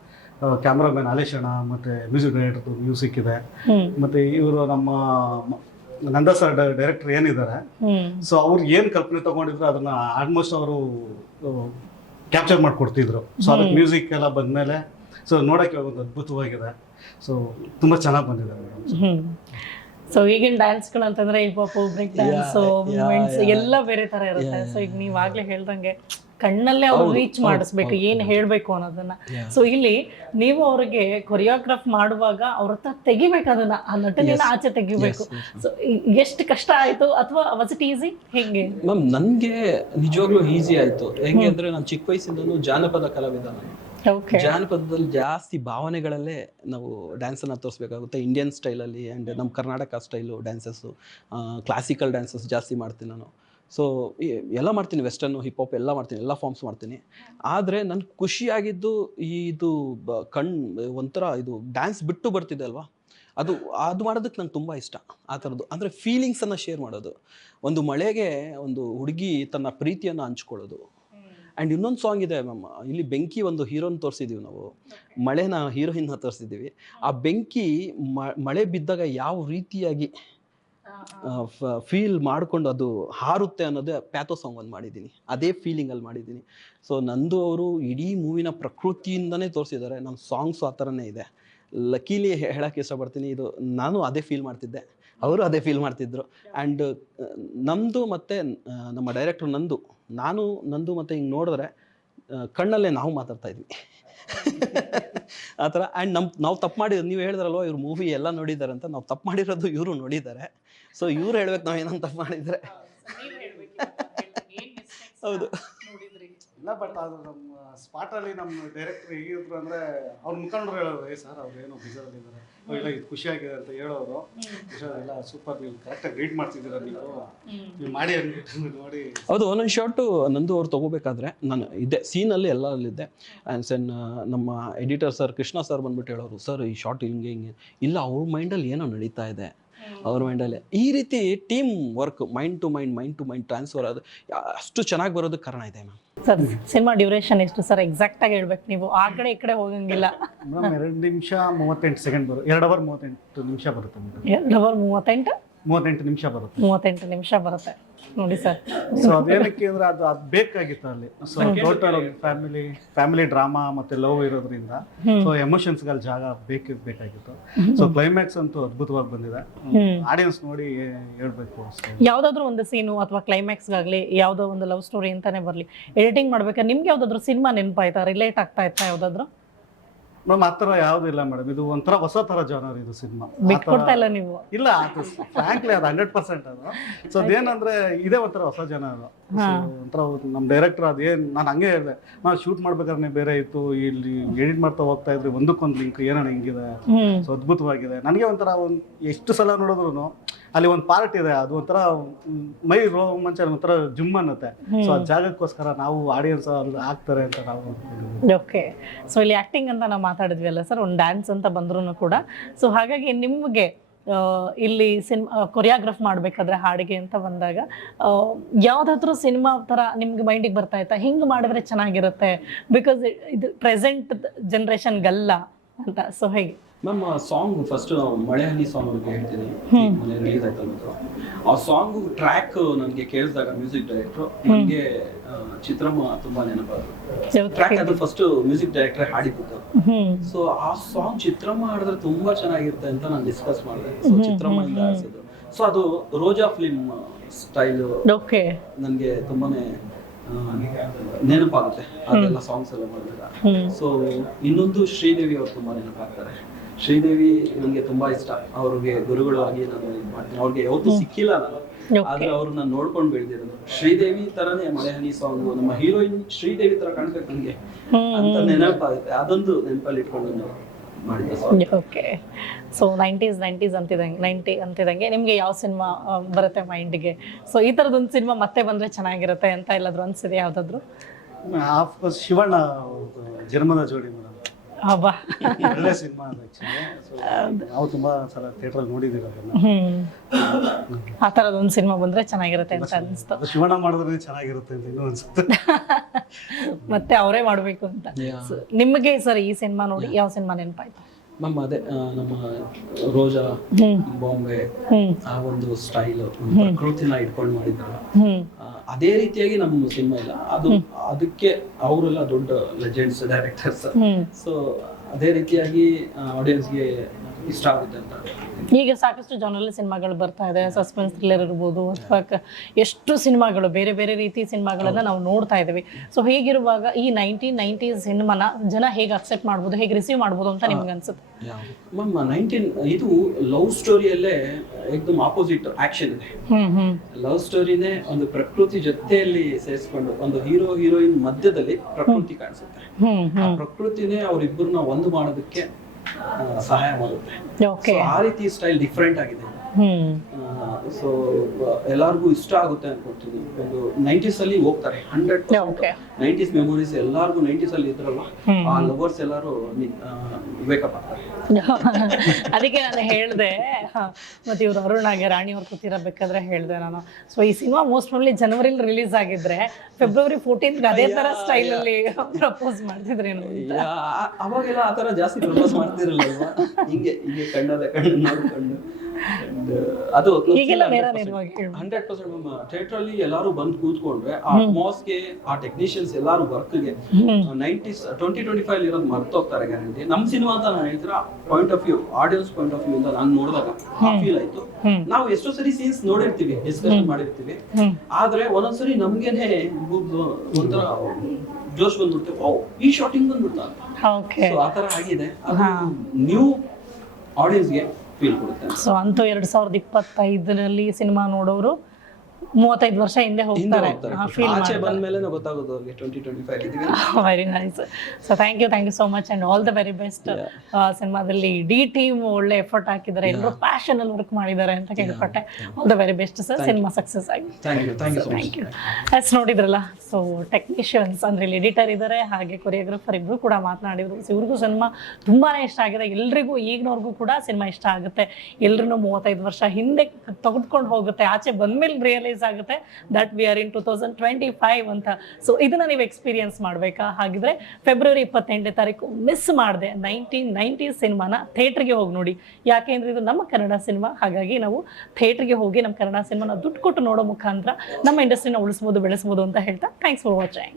ಕ್ಯಾಮ್ರಾಮನ್ ಅಲೇಶಣ ಮತ್ತೆ ಮ್ಯೂಸಿಕ್ ಡೈರೆಕ್ಟರ್ ಮ್ಯೂಸಿಕ್ ಇದೆ. ಮತ್ತೆ ಇವರು ನಮ್ಮ ನಂದ ಸರ್ ಡೈರೆಕ್ಟರ್ ಏನಿದ್ದಾರೆ. ಸೊ ಅವ್ರು ಏನು ಕಲ್ಪನೆ ತಗೊಂಡಿದ್ರು ಅದನ್ನ ಆಲ್ಮೋಸ್ಟ್ ಅವರು ಕ್ಯಾಪ್ಚರ್ ಮಾಡಿಕೊಡ್ತಿದ್ರು. ಸೊ ಅದಕ್ಕೆ ಮ್ಯೂಸಿಕ್ ಎಲ್ಲ ಬಂದಮೇಲೆ ಸೊ ನೋಡೋಕ್ಕೆ ಒಂದು ಅದ್ಭುತವಾಗಿದೆ. ಸೊ ತುಂಬ ಚೆನ್ನಾಗಿ ಬಂದಿದೆ ಮೇಡಮ್ ಸೊ ಈಗಿನ ಡ್ಯಾನ್ಸ್ಗಳು ಅಂತಂದ್ರೆ hip hop break dance movements ಎಲ್ಲ ಬೇರೆ ತರ ಇರುತ್ತೆ. ಸೊ ಈಗ ನೀವ್ ಆಗ್ಲೇ ಹೇಳ್ದಂಗೆ ಕಣ್ಣಲ್ಲೇ ಅವ್ರು ರೀಚ್ ಮಾಡಿಸ್ಬೇಕು ಏನ್ ಹೇಳ್ಬೇಕು ಅನ್ನೋದನ್ನ. ಸೊ ಇಲ್ಲಿ ನೀವು ಅವ್ರಿಗೆ ಕೊರಿಯೋಗ್ರಾಫ್ ಮಾಡುವಾಗ ಅವ್ರ ಹತ್ರ ತೆಗಿಬೇಕು ಅದನ್ನ. ಆ ನಟನೆಲ್ಲ ಆಚೆ ತೆಗಿಬೇಕು. ಸೊ ಎಷ್ಟು ಕಷ್ಟ ಆಯ್ತು ಅಥವಾ ವಾಸ್ ಇಟ್ ಈಸಿ ಹೆಂಗೆ? ಮ್ಯಾಮ್ ನನಗೆ ನಿಜವಾಗ್ಲೂ ಈಸಿ ಆಯ್ತು. ಹೆಂಗೆ ಅಂದ್ರೆ ನಾನು ಚಿಕ್ಕ ವಯಸ್ಸಿಂದನೂ ಜಾನಪದ ಕಲಾವಿದ ನಾನು. ಜಾನಪದದಲ್ಲಿ ಜಾಸ್ತಿ ಭಾವನೆಗಳಲ್ಲೇ ನಾವು ಡ್ಯಾನ್ಸನ್ನ ತೋರಿಸ್ಬೇಕಾಗುತ್ತೆ. ಇಂಡಿಯನ್ ಸ್ಟೈಲಲ್ಲಿ ಆ್ಯಂಡ್ ನಮ್ಮ Karnataka style dances classical dances ಜಾಸ್ತಿ ಮಾಡ್ತೀನಿ ನಾನು. ಸೊ ಎಲ್ಲ ಮಾಡ್ತೀನಿ ವೆಸ್ಟರ್ನು ಹಿಪ್ ಹಾಪ್ ಎಲ್ಲ ಮಾಡ್ತೀನಿ, ಎಲ್ಲ ಫಾರ್ಮ್ಸ್ ಮಾಡ್ತೀನಿ. ಆದರೆ ನನ್ನ ಖುಷಿಯಾಗಿದ್ದು ಇದು ಕಣ್, ಒಂಥರ ಇದು ಡ್ಯಾನ್ಸ್ ಬಿಟ್ಟು ಬರ್ತಿದೆ ಅಲ್ವಾ? ಅದು ಅದು ಮಾಡೋದಕ್ಕೆ ನಂಗೆ ತುಂಬ ಇಷ್ಟ, ಆ ಥರದ್ದು. ಅಂದರೆ ಫೀಲಿಂಗ್ಸನ್ನು ಶೇರ್ ಮಾಡೋದು. ಒಂದು ಮಳೆಗೆ ಒಂದು ಹುಡುಗಿ ತನ್ನ ಪ್ರೀತಿಯನ್ನು ಹಂಚ್ಕೊಳ್ಳೋದು. ಆ್ಯಂಡ್ ಇನ್ನೊಂದು ಸಾಂಗ್ ಇದೆ ಮ್ಯಾಮ್ ಇಲ್ಲಿ ಬೆಂಕಿ ಒಂದು ಹೀರೋನ್ ತೋರಿಸಿದ್ದೀವಿ ನಾವು. ಮಳೆನ ಹೀರೋಯಿನ್ನ ತೋರಿಸಿದ್ದೀವಿ ಆ ಬೆಂಕಿ ಮ- ಮಳೆ ಬಿದ್ದಾಗ ಯಾವ ರೀತಿಯಾಗಿ ಫೀಲ್ ಮಾಡಿಕೊಂಡು ಅದು ಹಾರುತ್ತೆ ಅನ್ನೋದೇ ಪ್ಯಾಥೋ ಸಾಂಗ್ ಒಂದು ಮಾಡಿದ್ದೀನಿ. ಅದೇ ಫೀಲಿಂಗಲ್ಲಿ ಮಾಡಿದ್ದೀನಿ. ಸೊ ನಂದು ಅವರು ಇಡೀ ಮೂವಿನ ಪ್ರಕೃತಿಯಿಂದನೇ ತೋರಿಸಿದ್ದಾರೆ. ನಮ್ಮ ಸಾಂಗ್ಸು ಆ ಥರನೇ ಇದೆ. ಲಕೀಲಿ ಹೇಳಕ್ಕೆ ಇಷ್ಟಪಡ್ತೀನಿ. ಇದು ನಾನು ಅದೇ ಫೀಲ್ ಮಾಡ್ತಿದ್ದೆ. ಅವರು ಅದೇ ಫೀಲ್ ಮಾಡ್ತಿದ್ರು. ಆ್ಯಂಡ್ ನಮ್ಮದು ಮತ್ತು ನಮ್ಮ ಡೈರೆಕ್ಟ್ರು ನಂದು ನಾನು ನಂದು ಮತ್ತು ಹಿಂಗೆ ನೋಡಿದ್ರೆ ಕಣ್ಣಲ್ಲೇ ನಾವು ಮಾತಾಡ್ತಾ ಇದ್ವಿ. ಆ ಥರ ಆ್ಯಂಡ್ ನಮ್ಮ ನಾವು ತಪ್ಪು ಮಾಡಿದ್ರು ನೀವು ಹೇಳಿದ್ರಲ್ವ ಇವ್ರು ಮೂವಿ ಎಲ್ಲ ನೋಡಿದ್ದಾರೆ ಅಂತ ನಾವು ತಪ್ಪು ಮಾಡಿರೋದು ಇವರು ನೋಡಿದ್ದಾರೆ. ಸೊ ಇವ್ರು ಹೇಳ್ಬೇಕು ನಾವು ಏನಂತ ತಪ್ಪು ಮಾಡಿದರೆ ಹೌದು. ಇಲ್ಲ ಬಟ್ ಅದು ನಮ್ಮ ಸ್ಪಾಟಲ್ಲಿ ನಮ್ಮ ಡೈರೆಕ್ಟರ್ ಹೇಗಿದ್ರು ಅಂದರೆ ಅವ್ರ ಮುಖಂಡರು ಹೇಳೋರು ಏ ಸರ್ ಅವ್ರು ಏನೋ ಬಿಜಾರಲ್ಲಿದ್ದಾರೆ ಇಲ್ಲ ಇದು ಖುಷಿಯಾಗಿದೆ ಅಂತ ಹೇಳೋರು ಇಲ್ಲ ಸೂಪರ್ ನೀವು ಕರೆಕ್ಟಾಗಿ ಗೈಡ್ ಮಾಡ್ತಿದ್ದೀರಾ ನೀವು? ನೀವು ಮಾಡಿ ಅಂದ್ಬಿಟ್ಟು ನೋಡಿ ಹೌದು ಒಂದೊಂದು ಶಾರ್ಟು ನಂದು ಅವ್ರು ತೊಗೋಬೇಕಾದ್ರೆ ನಾನು ಇದ್ದೆ ಸೀನಲ್ಲಿ ಎಲ್ಲರಲ್ಲಿದ್ದೆ ಆ್ಯಂಡ್ ಸೆನ್ ನಮ್ಮ ಎಡಿಟರ್ ಸರ್ ಕೃಷ್ಣ ಸರ್ ಬಂದ್ಬಿಟ್ಟು ಹೇಳೋರು ಸರ್ ಈ ಶಾರ್ಟ್ ಹಿಂಗೆ ಹಿಂಗೆ. ಇಲ್ಲ ಅವ್ರ ಮೈಂಡಲ್ಲಿ ಏನೋ ನಡೀತಾ ಇದೆ. ಅವ್ರ ಮೈಂಡಲ್ಲಿ ಈ ರೀತಿ team work mind to mind mind to mind transfer ಅದು ಅಷ್ಟು ಚೆನ್ನಾಗಿ ಬರೋದಕ್ಕೆ ಕಾರಣ ಇದೆ ಮ್ಯಾಮ್ ಸರ್ ಸಿನಿಮಾ ಡ್ಯೂರೇಷನ್ ಎಷ್ಟು? ಸರ್ ಎಕ್ಸಾಕ್ಟ್ ಆಗಿ ಹೇಳ್ಬೇಕು ನೀವು. ಆ ಕಡೆ ಈ ಕಡೆ ಹೋಗಂಗಿಲ್ಲ. ಮೇಡಮ್ ಎರಡು ನಿಮಿಷ ಮೂವತ್ತೆಂಟು ಸೆಕೆಂಡ್ ಬರುತ್ತೆ ಎರಡು ಅವರ್ ಮೂವತ್ತೆಂಟು ನಿಮಿಷ ಬರುತ್ತೆ ಮೇಡಮ್ ಎರಡು ಅವರ್ ಮೂವತ್ತೆಂಟು? ಮೂವತ್ತೆಂಟು ನಿಮಿಷ ಬರುತ್ತೆ. ಮೂವತ್ತೆಂಟು ನಿಮಿಷ ಬರುತ್ತೆ. ನೋಡಿ ಸರ್. ಸೊ ಅದೇನಕ್ಕೆ ಅಂದ್ರೆ ಅದು ಅದು ಬೇಕಾಗಿತ್ತು ಅಲ್ಲಿ. So total family family drama ಮತ್ತೆ ಲವ್ ಇರೋದ್ರಿಂದ ಸೊ ಎಮೋಷನ್ಸ್ಗಳ ಜಾಗ ಬೇಕೇ ಬೇಕಾಗಿತ್ತು. ಸೊ ಕ್ಲೈಮ್ಯಾಕ್ಸ್ ಅಂತೂ ಅದ್ಭುತವಾಗಿ ಬಂದಿದೆ. ಆಡಿಯನ್ಸ್ ನೋಡಿ ಹೇಳ್ಬೇಕು ಯಾವ್ದಾದ್ರು ಒಂದು ಸೀನು ಅಥವಾ ಕ್ಲೈಮ್ಯಾಕ್ಸ್ಗಾಗಲಿ ಯಾವ್ದೋ ಒಂದು ಲವ್ ಸ್ಟೋರಿ ಅಂತಾನೆ ಬರ್ಲಿ. ಎಡಿಟಿಂಗ್ ಮಾಡ್ಬೇಕಾದ್ರೆ ನಿಮ್ಗೆ ಯಾವ್ದಾದ್ರು ಸಿನಿಮಾ ನೆನಪಾಯ್ತಾ? ರಿಲೇಟ್ ಆಗ್ತಾ ಇತ್ತಾ ಯಾವ್ದಾದ್ರು? ಮೇಡಮ್ ಆ ಥರ ಯಾವುದೂ ಇಲ್ಲ ಮೇಡಮ್ ಇದು ಒಂಥರ ಹೊಸ ಥರ ಜಾನರ್ ಇದು ಸಿನಿಮಾ ಬಿಟ್ಕೊಡ್ತಾ ಇಲ್ಲ ನೀವು. ಇಲ್ಲ ಅದು ಫ್ರಾಂಕ್ಲಿ ಅದು ಹಂಡ್ರೆಡ್ ಪರ್ಸೆಂಟ್ ಅದು. ಸೊ ಅದೇನಂದ್ರೆ ಇದೇ ಒಂಥರ ಹೊಸ ಜನ ಅದು. ಒಂಥರ ನಮ್ಮ ಡೈರೆಕ್ಟರ್ ಅದೇನ್ ನಾನು ಹಂಗೆ ಹೇಳಿದೆ. ನಾನು ಶೂಟ್ ಮಾಡ್ಬೇಕಾದ್ರೆ ಬೇರೆ ಇತ್ತು ಇಲ್ಲಿ ಎಡಿಟ್ ಮಾಡ್ತಾ ಹೋಗ್ತಾ ಇದ್ರೆ ಒಂದಕ್ಕೊಂದು ಲಿಂಕ್ ಏನೋ ಹಿಂಗಿದೆ? ಸೊ ಅದ್ಭುತವಾಗಿದೆ. ನನಗೆ ಒಂಥರ ಒಂದು ಎಷ್ಟು ಸಲ ನೋಡಿದ್ರು ಅಲ್ಲಿ ಒಂದು ಪಾರ್ಟ್ ಇದೆ ಅದು ಒಂಥರ ಮ್, ರೋಮಾಂಚ ಒಂಥರ ಜುಮ್ ಅನ್ನತ್ತೆ. ಸೊ ಆ ಜಾಗಕ್ಕೋಸ್ಕರ ನಾವು ಆಡಿಯನ್ಸ್ ಅಲ್ಲಿ ಆಗ್ತಾರೆ ಅಂತ ನಾವು ಓಕೆ ಸೊ ಇಲ್ಲಿ ಆ್ಯಕ್ಟಿಂಗ್ ಅಂತ ನಾವು ಮಾತಾಡಿದ್ವಿ ಅಲ್ಲ ಸರ್ ಒಂದು ಡ್ಯಾನ್ಸ್ ಅಂತ ಬಂದ್ರೂ ಕೂಡ. ಸೊ ಹಾಗಾಗಿ ನಿಮಗೆ ಇಲ್ಲಿ ಸಿನಿಮಾ ಕೊರಿಯೋಗ್ರಾಫ್ ಮಾಡಬೇಕಾದ್ರೆ ಹಾಡಿಗೆ ಅಂತ ಬಂದಾಗ ಯಾವುದಾದ್ರೂ ಸಿನಿಮಾ ಥರ ನಿಮ್ಗೆ ಮೈಂಡಿಗೆ ಬರ್ತಾ ಇತ್ತಾ? ಹಿಂಗೆ ಮಾಡಿದ್ರೆ ಚೆನ್ನಾಗಿರುತ್ತೆ ಬಿಕಾಸ್ ಇದು ಪ್ರೆಸೆಂಟ್ ಜನ್ರೇಷನ್ಗಲ್ಲ ಅಂತ. ಸೊ ಹೇಗೆ? ಮ್ಯಾಮ್ ಆ ಸಾಂಗ್ ಫಸ್ಟ್ ಮಳೆ ಹನಿ ಸಾಂಗ್ ಬಗ್ಗೆ ಹೇಳ್ತೀನಿ. ಮನೆ ರಿಲೀಸ್ ಆ ಸಾಂಗ್ ಟ್ರ್ಯಾಕ್ ನನಗೆ ಕೇಳಿದಾಗ ಮ್ಯೂಸಿಕ್ ಡೈರೆಕ್ಟರ್ ನನಗೆ ಚಿತ್ರಮ್ಮ ತುಂಬಾ ನೆನಪಾದ್ರು. ಟ್ರ್ಯಾಕ್ ಅದು ಫಸ್ಟ್ ಮ್ಯೂಸಿಕ್ ಡೈರೆಕ್ಟರ್ ಹಾಡಿದ್ದು ಸೊ ಆ ಸಾಂಗ್ ಚಿತ್ರಮ್ಮ ಹಾಡಿದ್ರೆ ತುಂಬಾ ಚೆನ್ನಾಗಿರುತ್ತೆ ಅಂತ ನಾನು ಡಿಸ್ಕಸ್ ಮಾಡಿದೆ. ಸೊ ಚಿತ್ರಮ್ಮ ಇಂದ ಹಾಡಿಸಿದ್ರು ಸೊ ಅದು ರೋಜಾ ಫಿಲ್ಮ್ ಸ್ಟೈಲ್ ಓಕೆ ನನಗೆ ತುಂಬಾನೇ ನೆನಪಾಗುತ್ತೆ. ಅದೆಲ್ಲ ಸಾಂಗ್ಸ್ ಎಲ್ಲ ಮಾಡಿದಾಗ. ಸೊ ಇನ್ನೊಂದು ಶ್ರೀದೇವಿ ಅವ್ರು ತುಂಬಾ ನೆನಪಾಗ್ತಾರೆ. ಶ್ರೀದೇವಿ ನನಗೆ ತುಂಬಾ ಇಷ್ಟ. ಅವ್ರಿಗೆ ಗುರುಗಳು ಆಗಿ ನಾನು ಇದು ಮಾಡ್ತೀನಿ. ಅವ್ರಿಗೆ ಯಾವತ್ತೂ ಸಿಕ್ಕಿಲ್ಲ ನಾನು ಆದ್ರೆ ಅವ್ರು ನಾನು ನೋಡ್ಕೊಂಡು ಬೆಳೆದಿರೋದು. ಶ್ರೀದೇವಿ ತರನೇ ಮಳೆಹನಿ ಸಾಂಗ್ ನಮ್ಮ ಹೀರೋಯಿನ್ ಶ್ರೀದೇವಿ ತರ ಕಾಣ್ಬೇಕು ನನಗೆ. ಅಂತ ನೆನಪಾಗುತ್ತೆ. ಅದೊಂದು ನೆನಪಲ್ಲಿ ಇಟ್ಕೊಂಡು ನಾವು. ಓಕೆ ಸೊ ನೈಂಟೀಸ್ ನೈಂಟೀಸ್ ಅಂತಿದಂಗೆ ನೈಂಟಿ ಅಂತಿದಂಗೆ ನಿಮಗೆ ಯಾವ ಸಿನಿಮಾ ಬರುತ್ತೆ ಮೈಂಡ್ಗೆ ಸೊ ಈ ಥರದೊಂದು ಸಿನಿಮಾ ಮತ್ತೆ ಬಂದರೆ ಚೆನ್ನಾಗಿರುತ್ತೆ ಅಂತ ಎಲ್ಲಾದ್ರೂ ಅನ್ಸಿದೆ ಯಾವುದಾದ್ರು? ಆಫ್ಕೋರ್ಸ್ ಶಿವಣ್ಣ ಜನ್ಮದ ಜೋಡಿ ಮೇಡಮ್. ಹಬ್ಬ ಒಳ್ಳೆ ಸಿನಿಮಾ ನಾವು ತುಂಬ ಸಲ ಥಿಯೇಟ್ರಲ್ಲಿ ಹ್ಮ್. ಆ ಥರದೊಂದು ಸಿನಿಮಾ ಬಂದ್ರೆ ಚೆನ್ನಾಗಿರುತ್ತೆ ಅಂತ ಅನಿಸ್ತು. ಶಿವಣ್ಣ ಮಾಡಿದ್ರೆ ಚೆನ್ನಾಗಿರುತ್ತೆ ಅಂತ ಇನ್ನೂ ಅನ್ಸುತ್ತೆ. ಮತ್ತೆ ಅವರೇ ಮಾಡಬೇಕು ಅಂತ. ನಿಮಗೆ ಸರ್ ಈ ಸಿನಿಮಾ ನೋಡಿ ಯಾವ ಸಿನಿಮಾ ನೆನಪಾಯ್ತು? ಮ್ಯಾಮ್ ಅದೇ ನಮ್ಮ ರೋಜಾ ಬಾಂಬೆ ಆ ಒಂದು ಸ್ಟೈಲ್ ಪ್ರಕೃತಿನ ಇಟ್ಕೊಂಡು ಮಾಡಿದ್ರಲ್ಲ ಅದೇ ರೀತಿಯಾಗಿ ನಮ್ಮ ಸಿನಿಮಾ ಇಲ್ಲ. ಅದು ಅದಕ್ಕೆ ಅವರೆಲ್ಲ ದೊಡ್ಡ ಲೆಜೆಂಡ್ಸ್ ಡೈರೆಕ್ಟರ್ಸ್ ಸೊ ಅದೇ ರೀತಿಯಾಗಿ ಆಡಿಯನ್ಸ್ಗೆ ಇಷ್ಟ ಆಗುತ್ತೆ ಅಂತ. ಈಗ ಸಾಕಷ್ಟು ಜನರಲ್ ಸಿನಿಮಾಗಳು ಬರ್ತಾ ಇದೆ ಸಸ್ಪೆನ್ಸ್ ಥ್ರಿಲ್ಲರ್ ಇರ್ಬೋದು ಅಥವಾ ಎಷ್ಟು ಸಿನಿಮಾಗಳು ಬೇರೆ ಬೇರೆ ರೀತಿ ಸಿನಿಮಾಗಳನ್ನ ನಾವು ನೋಡ್ತಾ ಇದ್ದೀವಿ. ಸೊ ಹೇಗಿರುವಾಗ ಈ ನೈನ್ಟೀನ್ ನೈಂಟೀಸ್ ಸಿನಿಮಾನ ಜನ ಹೇಗೆ ಅಕ್ಸೆಪ್ಟ್ ಮಾಡ್ಬೋದು ಹೇಗೆ ರಿಸೀವ್ ಮಾಡ್ಬೋದು ಅಂತ ನಿಮ್ಗೆ ಅನ್ಸುತ್ತೆ? ಮ್ಯಾಮ್ ನೈನ್ಟೀನ್ ಇದು ಲವ್ ಸ್ಟೋರಿಯಲ್ಲೇ ಏಕದಮ್ ಆಪೋಸಿಟ್ ಆಕ್ಷನ್ ಇದೆ. ಲವ್ ಸ್ಟೋರಿನೇ ಒಂದು ಪ್ರಕೃತಿ ಜೊತೆಯಲ್ಲಿ ಸೇರಿಸ್ಕೊಂಡು ಒಂದು ಹೀರೋ ಹೀರೋಯಿನ್ ಮಧ್ಯದಲ್ಲಿ ಪ್ರಕೃತಿ ಕಾಣಿಸುತ್ತೆ. ಪ್ರಕೃತಿನೇ ಅವರಿಬ್ಬರನ್ನ ಒಂದು ಮಾಡೋದಕ್ಕೆ ಸಹಾಯ ಮಾಡುತ್ತೆ. ಆ ರೀತಿ ಸ್ಟೈಲ್ ಡಿಫ್ರೆಂಟ್ ಆಗಿದೆ. ಸೊ ಎಲ್ಲಾರ್ಗು ಇಷ್ಟ ಆಗುತ್ತೆ ಅನ್ಕೊತೀನಿ ಒಂದು ನೈಂಟೀಸ್ ಅಲ್ಲಿ ಹೋಗ್ತಾರೆ ಹಂಡ್ರೆಡ್. ನೈಂಟೀಸ್ ಮೆಮೊರೀಸ್ ಎಲ್ಲಾರ್ಗು ನೈಂಟೀಸ್ ಅಲ್ಲಿ ಇದ್ರಲ್ಲ. ಆ ಲವರ್ಸ್ ಎಲ್ಲಾರು ವೇಕಪ್ ಆಗ್ತಾರೆ. ಅದಕ್ಕೆ ನಾನು ಹೇಳಿದೆ ಮತ್ತೆ ಇವ್ರು ಅರುಣಾಗೆ ರಾಣಿ ಅವ್ರು ಕೂತಿರಬೇಕಾದ್ರೆ ಹೇಳಿದೆ ನಾನು. ಸೊ ಈ ಸಿನಿಮಾ ಮೋಸ್ಟ್ ಓನ್ಲಿ ಜನವರಿಲಿ ರಿಲೀಸ್ ಆಗಿದ್ರೆ ಫೆಬ್ರವರಿ ಫೋರ್ಟೀನ್ ಅದೇ ತರ ಸ್ಟೈಲ್ ಅಲ್ಲಿ ಪ್ರಪೋಸ್ ಮಾಡ್ತಿದ್ರೇನು ಅವಾಗೆಲ್ಲ ಆ ತರ ಜಾಸ್ತಿ ಪ್ರಪೋಸ್ ಮಾಡ್ತಿರಲಿಲ್ಲ ಹಿಂಗೆ ಹಿಂಗೆ ಕಣ್ಣದ ಕಣ್ಣು ನೋಡ್ಕೊಂಡು ಅದು ನೇರವಾಗಿ ಹೇಳ್ಬೋದು. ಹಂಡ್ರೆಡ್ ಪರ್ಸೆಂಟ್ ಮ್ಯಾಮ್ ಥಿಯೇಟರ್ ಅಲ್ಲಿ ಎಲ್ಲರೂ ಬಂದು ಕೂತ್ಕೊಂಡ್ರೆ ಆ ಅಟ್ಮಾಸ್ಗೆ ಆ ಟೆಕ್ನಿಷಿಯನ್ಸ್ ಎಲ್ಲಾರು ವರ್ಕ್ಗೆ ನೈಂಟೀಸ್ ಟ್ವೆಂಟಿ ಟ್ವೆಂಟಿ ಫೈವ್ ಇರೋದು ಮರ್ತೋಗ್ತಾರೆ ಗ್ಯಾರಂಟಿ ನಮ್ಮ ಸಿನಿಮಾ ಅಂತ ನಾನು ಹೇಳ್ತೀರಾ point of view audience point of view ಅಂತ ನಾನು ನೋಡಿದಾಗ ಫೀಲ್ ಆಯ್ತು. ನಾವು ಎಷ್ಟೋ ಸರಿ ಸೀನ್ಸ್ ನೋಡಿರ್ತೀವಿ ಡಿಸ್ಕಷನ್ ಮಾಡಿರ್ತೀವಿ. ಆದ್ರೆ ಒಂದೊಂದ್ಸರಿ ನಮ್ಗೇನೆ ಒಂಥರ ಜೋಶ್ ಬಂದ್ಬಿಡುತ್ತೆ ಈ ಶಾಟಿಂಗ್ ಬಂದ್ಬಿಡ್ತಾ. ಓಕೆ ಸೊ ಆ ತರ ಆಗಿದೆ. ಅದು ನ್ಯೂ ಆಡಿಯನ್ಸ್ಗೆ ಫೀಲ್ ಕೊಡುತ್ತೆ ಸೊ ಅಂತೂ ಎರಡ್ ಸಾವಿರದ ಇಪ್ಪತ್ತೈದರಲ್ಲಿ ಸಿನಿಮಾ ನೋಡೋರು ಮೂವತ್ತೈದು ವರ್ಷ ಹಿಂದೆ ಹೋಗ್ತಾರೆ ಆಚೆ ಬಂದ್ಮೇಲೆ ಗೊತ್ತಾಗೋದು ಅವ್ರಿಗೆ twenty twenty five very nice so thank you thank you so much and all the very best ಸಿನಿಮಾದಲ್ಲಿ ಡಿ ಟೀಮ್ ಒಳ್ಳೆ ಎಫರ್ಟ್ ಹಾಕಿದ್ದಾರೆ. ಎಲ್ಲರೂ ಪ್ಯಾಷನ್ ಅಲ್ಲಿ ವರ್ಕ್ ಮಾಡಿದ್ದಾರೆ ಅಂತ ಕೇಳ್ಪಟ್ಟೆ. All the very best sir cinema success ಆಗಿ. ಥ್ಯಾಂಕ್ ಯು ಎಸ್ ನೋಡಿದ್ರಲ್ಲ ಸೊ ಟೆಕ್ನಿಷಿಯನ್ಸ್ ಅಂದ್ರೆ ಇಲ್ಲಿ ಎಡಿಟರ್ ಇದ್ದಾರೆ ಹಾಗೆ ಕೊರಿಯೋಗ್ರಾಫರ್ ಇಬ್ರು ಕೂಡ ಮಾತನಾಡಿದ್ರು. ಇವ್ರಿಗೂ ಸಿನಿಮಾ ತುಂಬಾನೇ ಇಷ್ಟ ಆಗಿದೆ. ಎಲ್ರಿಗೂ ಈಗಿನವ್ರಿಗೂ ಕೂಡ ಸಿನಿಮಾ ಇಷ್ಟ ಆಗುತ್ತೆ. ಎಲ್ರು ಮೂವತ್ತೈದು ವರ್ಷ ಹಿಂದೆ ತೆಗೆದುಕೊಂಡು ಹೋಗುತ್ತೆ. ಆಚೆ ಬಂದ್ಮೇಲೆ ರಿಯಲೈಸ್ ಆಗುತ್ತೆ that we are in two thousand twenty five ಅಂತ. ಸೊ ಇದನ್ನ ನೀವು ಎಕ್ಸ್ಪೀರಿಯನ್ಸ್ ಮಾಡಬೇಕಾ? ಹಾಗಿದ್ರೆ ಫೆಬ್ರವರಿ ಇಪ್ಪತ್ತೆಂಟನೇ ತಾರೀಕು ಮಿಸ್ ಮಾಡಿದೆ ನೈನ್ಟೀನ್ ನೈಂಟಿ ಸಿನಿಮಾನ ಥಿಯೇಟ್ರಿಗೆ ಹೋಗಿ ನೋಡಿ. ಯಾಕೆಂದ್ರೆ ಇದು ನಮ್ಮ ಕನ್ನಡ ಸಿನಿಮಾ, ಹಾಗಾಗಿ ನಾವು ಥಿಯೇಟ್ರಿಗೆ ಹೋಗಿ ನಮ್ಮ ಕನ್ನಡ ಸಿನಿಮಾನ ದುಡ್ಡು ಕೊಟ್ಟು ನೋಡೋ ಮುಖಾಂತರ ನಮ್ಮ ಇಂಡಸ್ಟ್ರಿನ ಉಳಿಸ್ಬೋದು, ಬೆಳೆಸ್ಬೋದು ಅಂತ ಹೇಳ್ತಾ ಥ್ಯಾಂಕ್ಸ್ ಫಾರ್ ವಾಚಿಂಗ್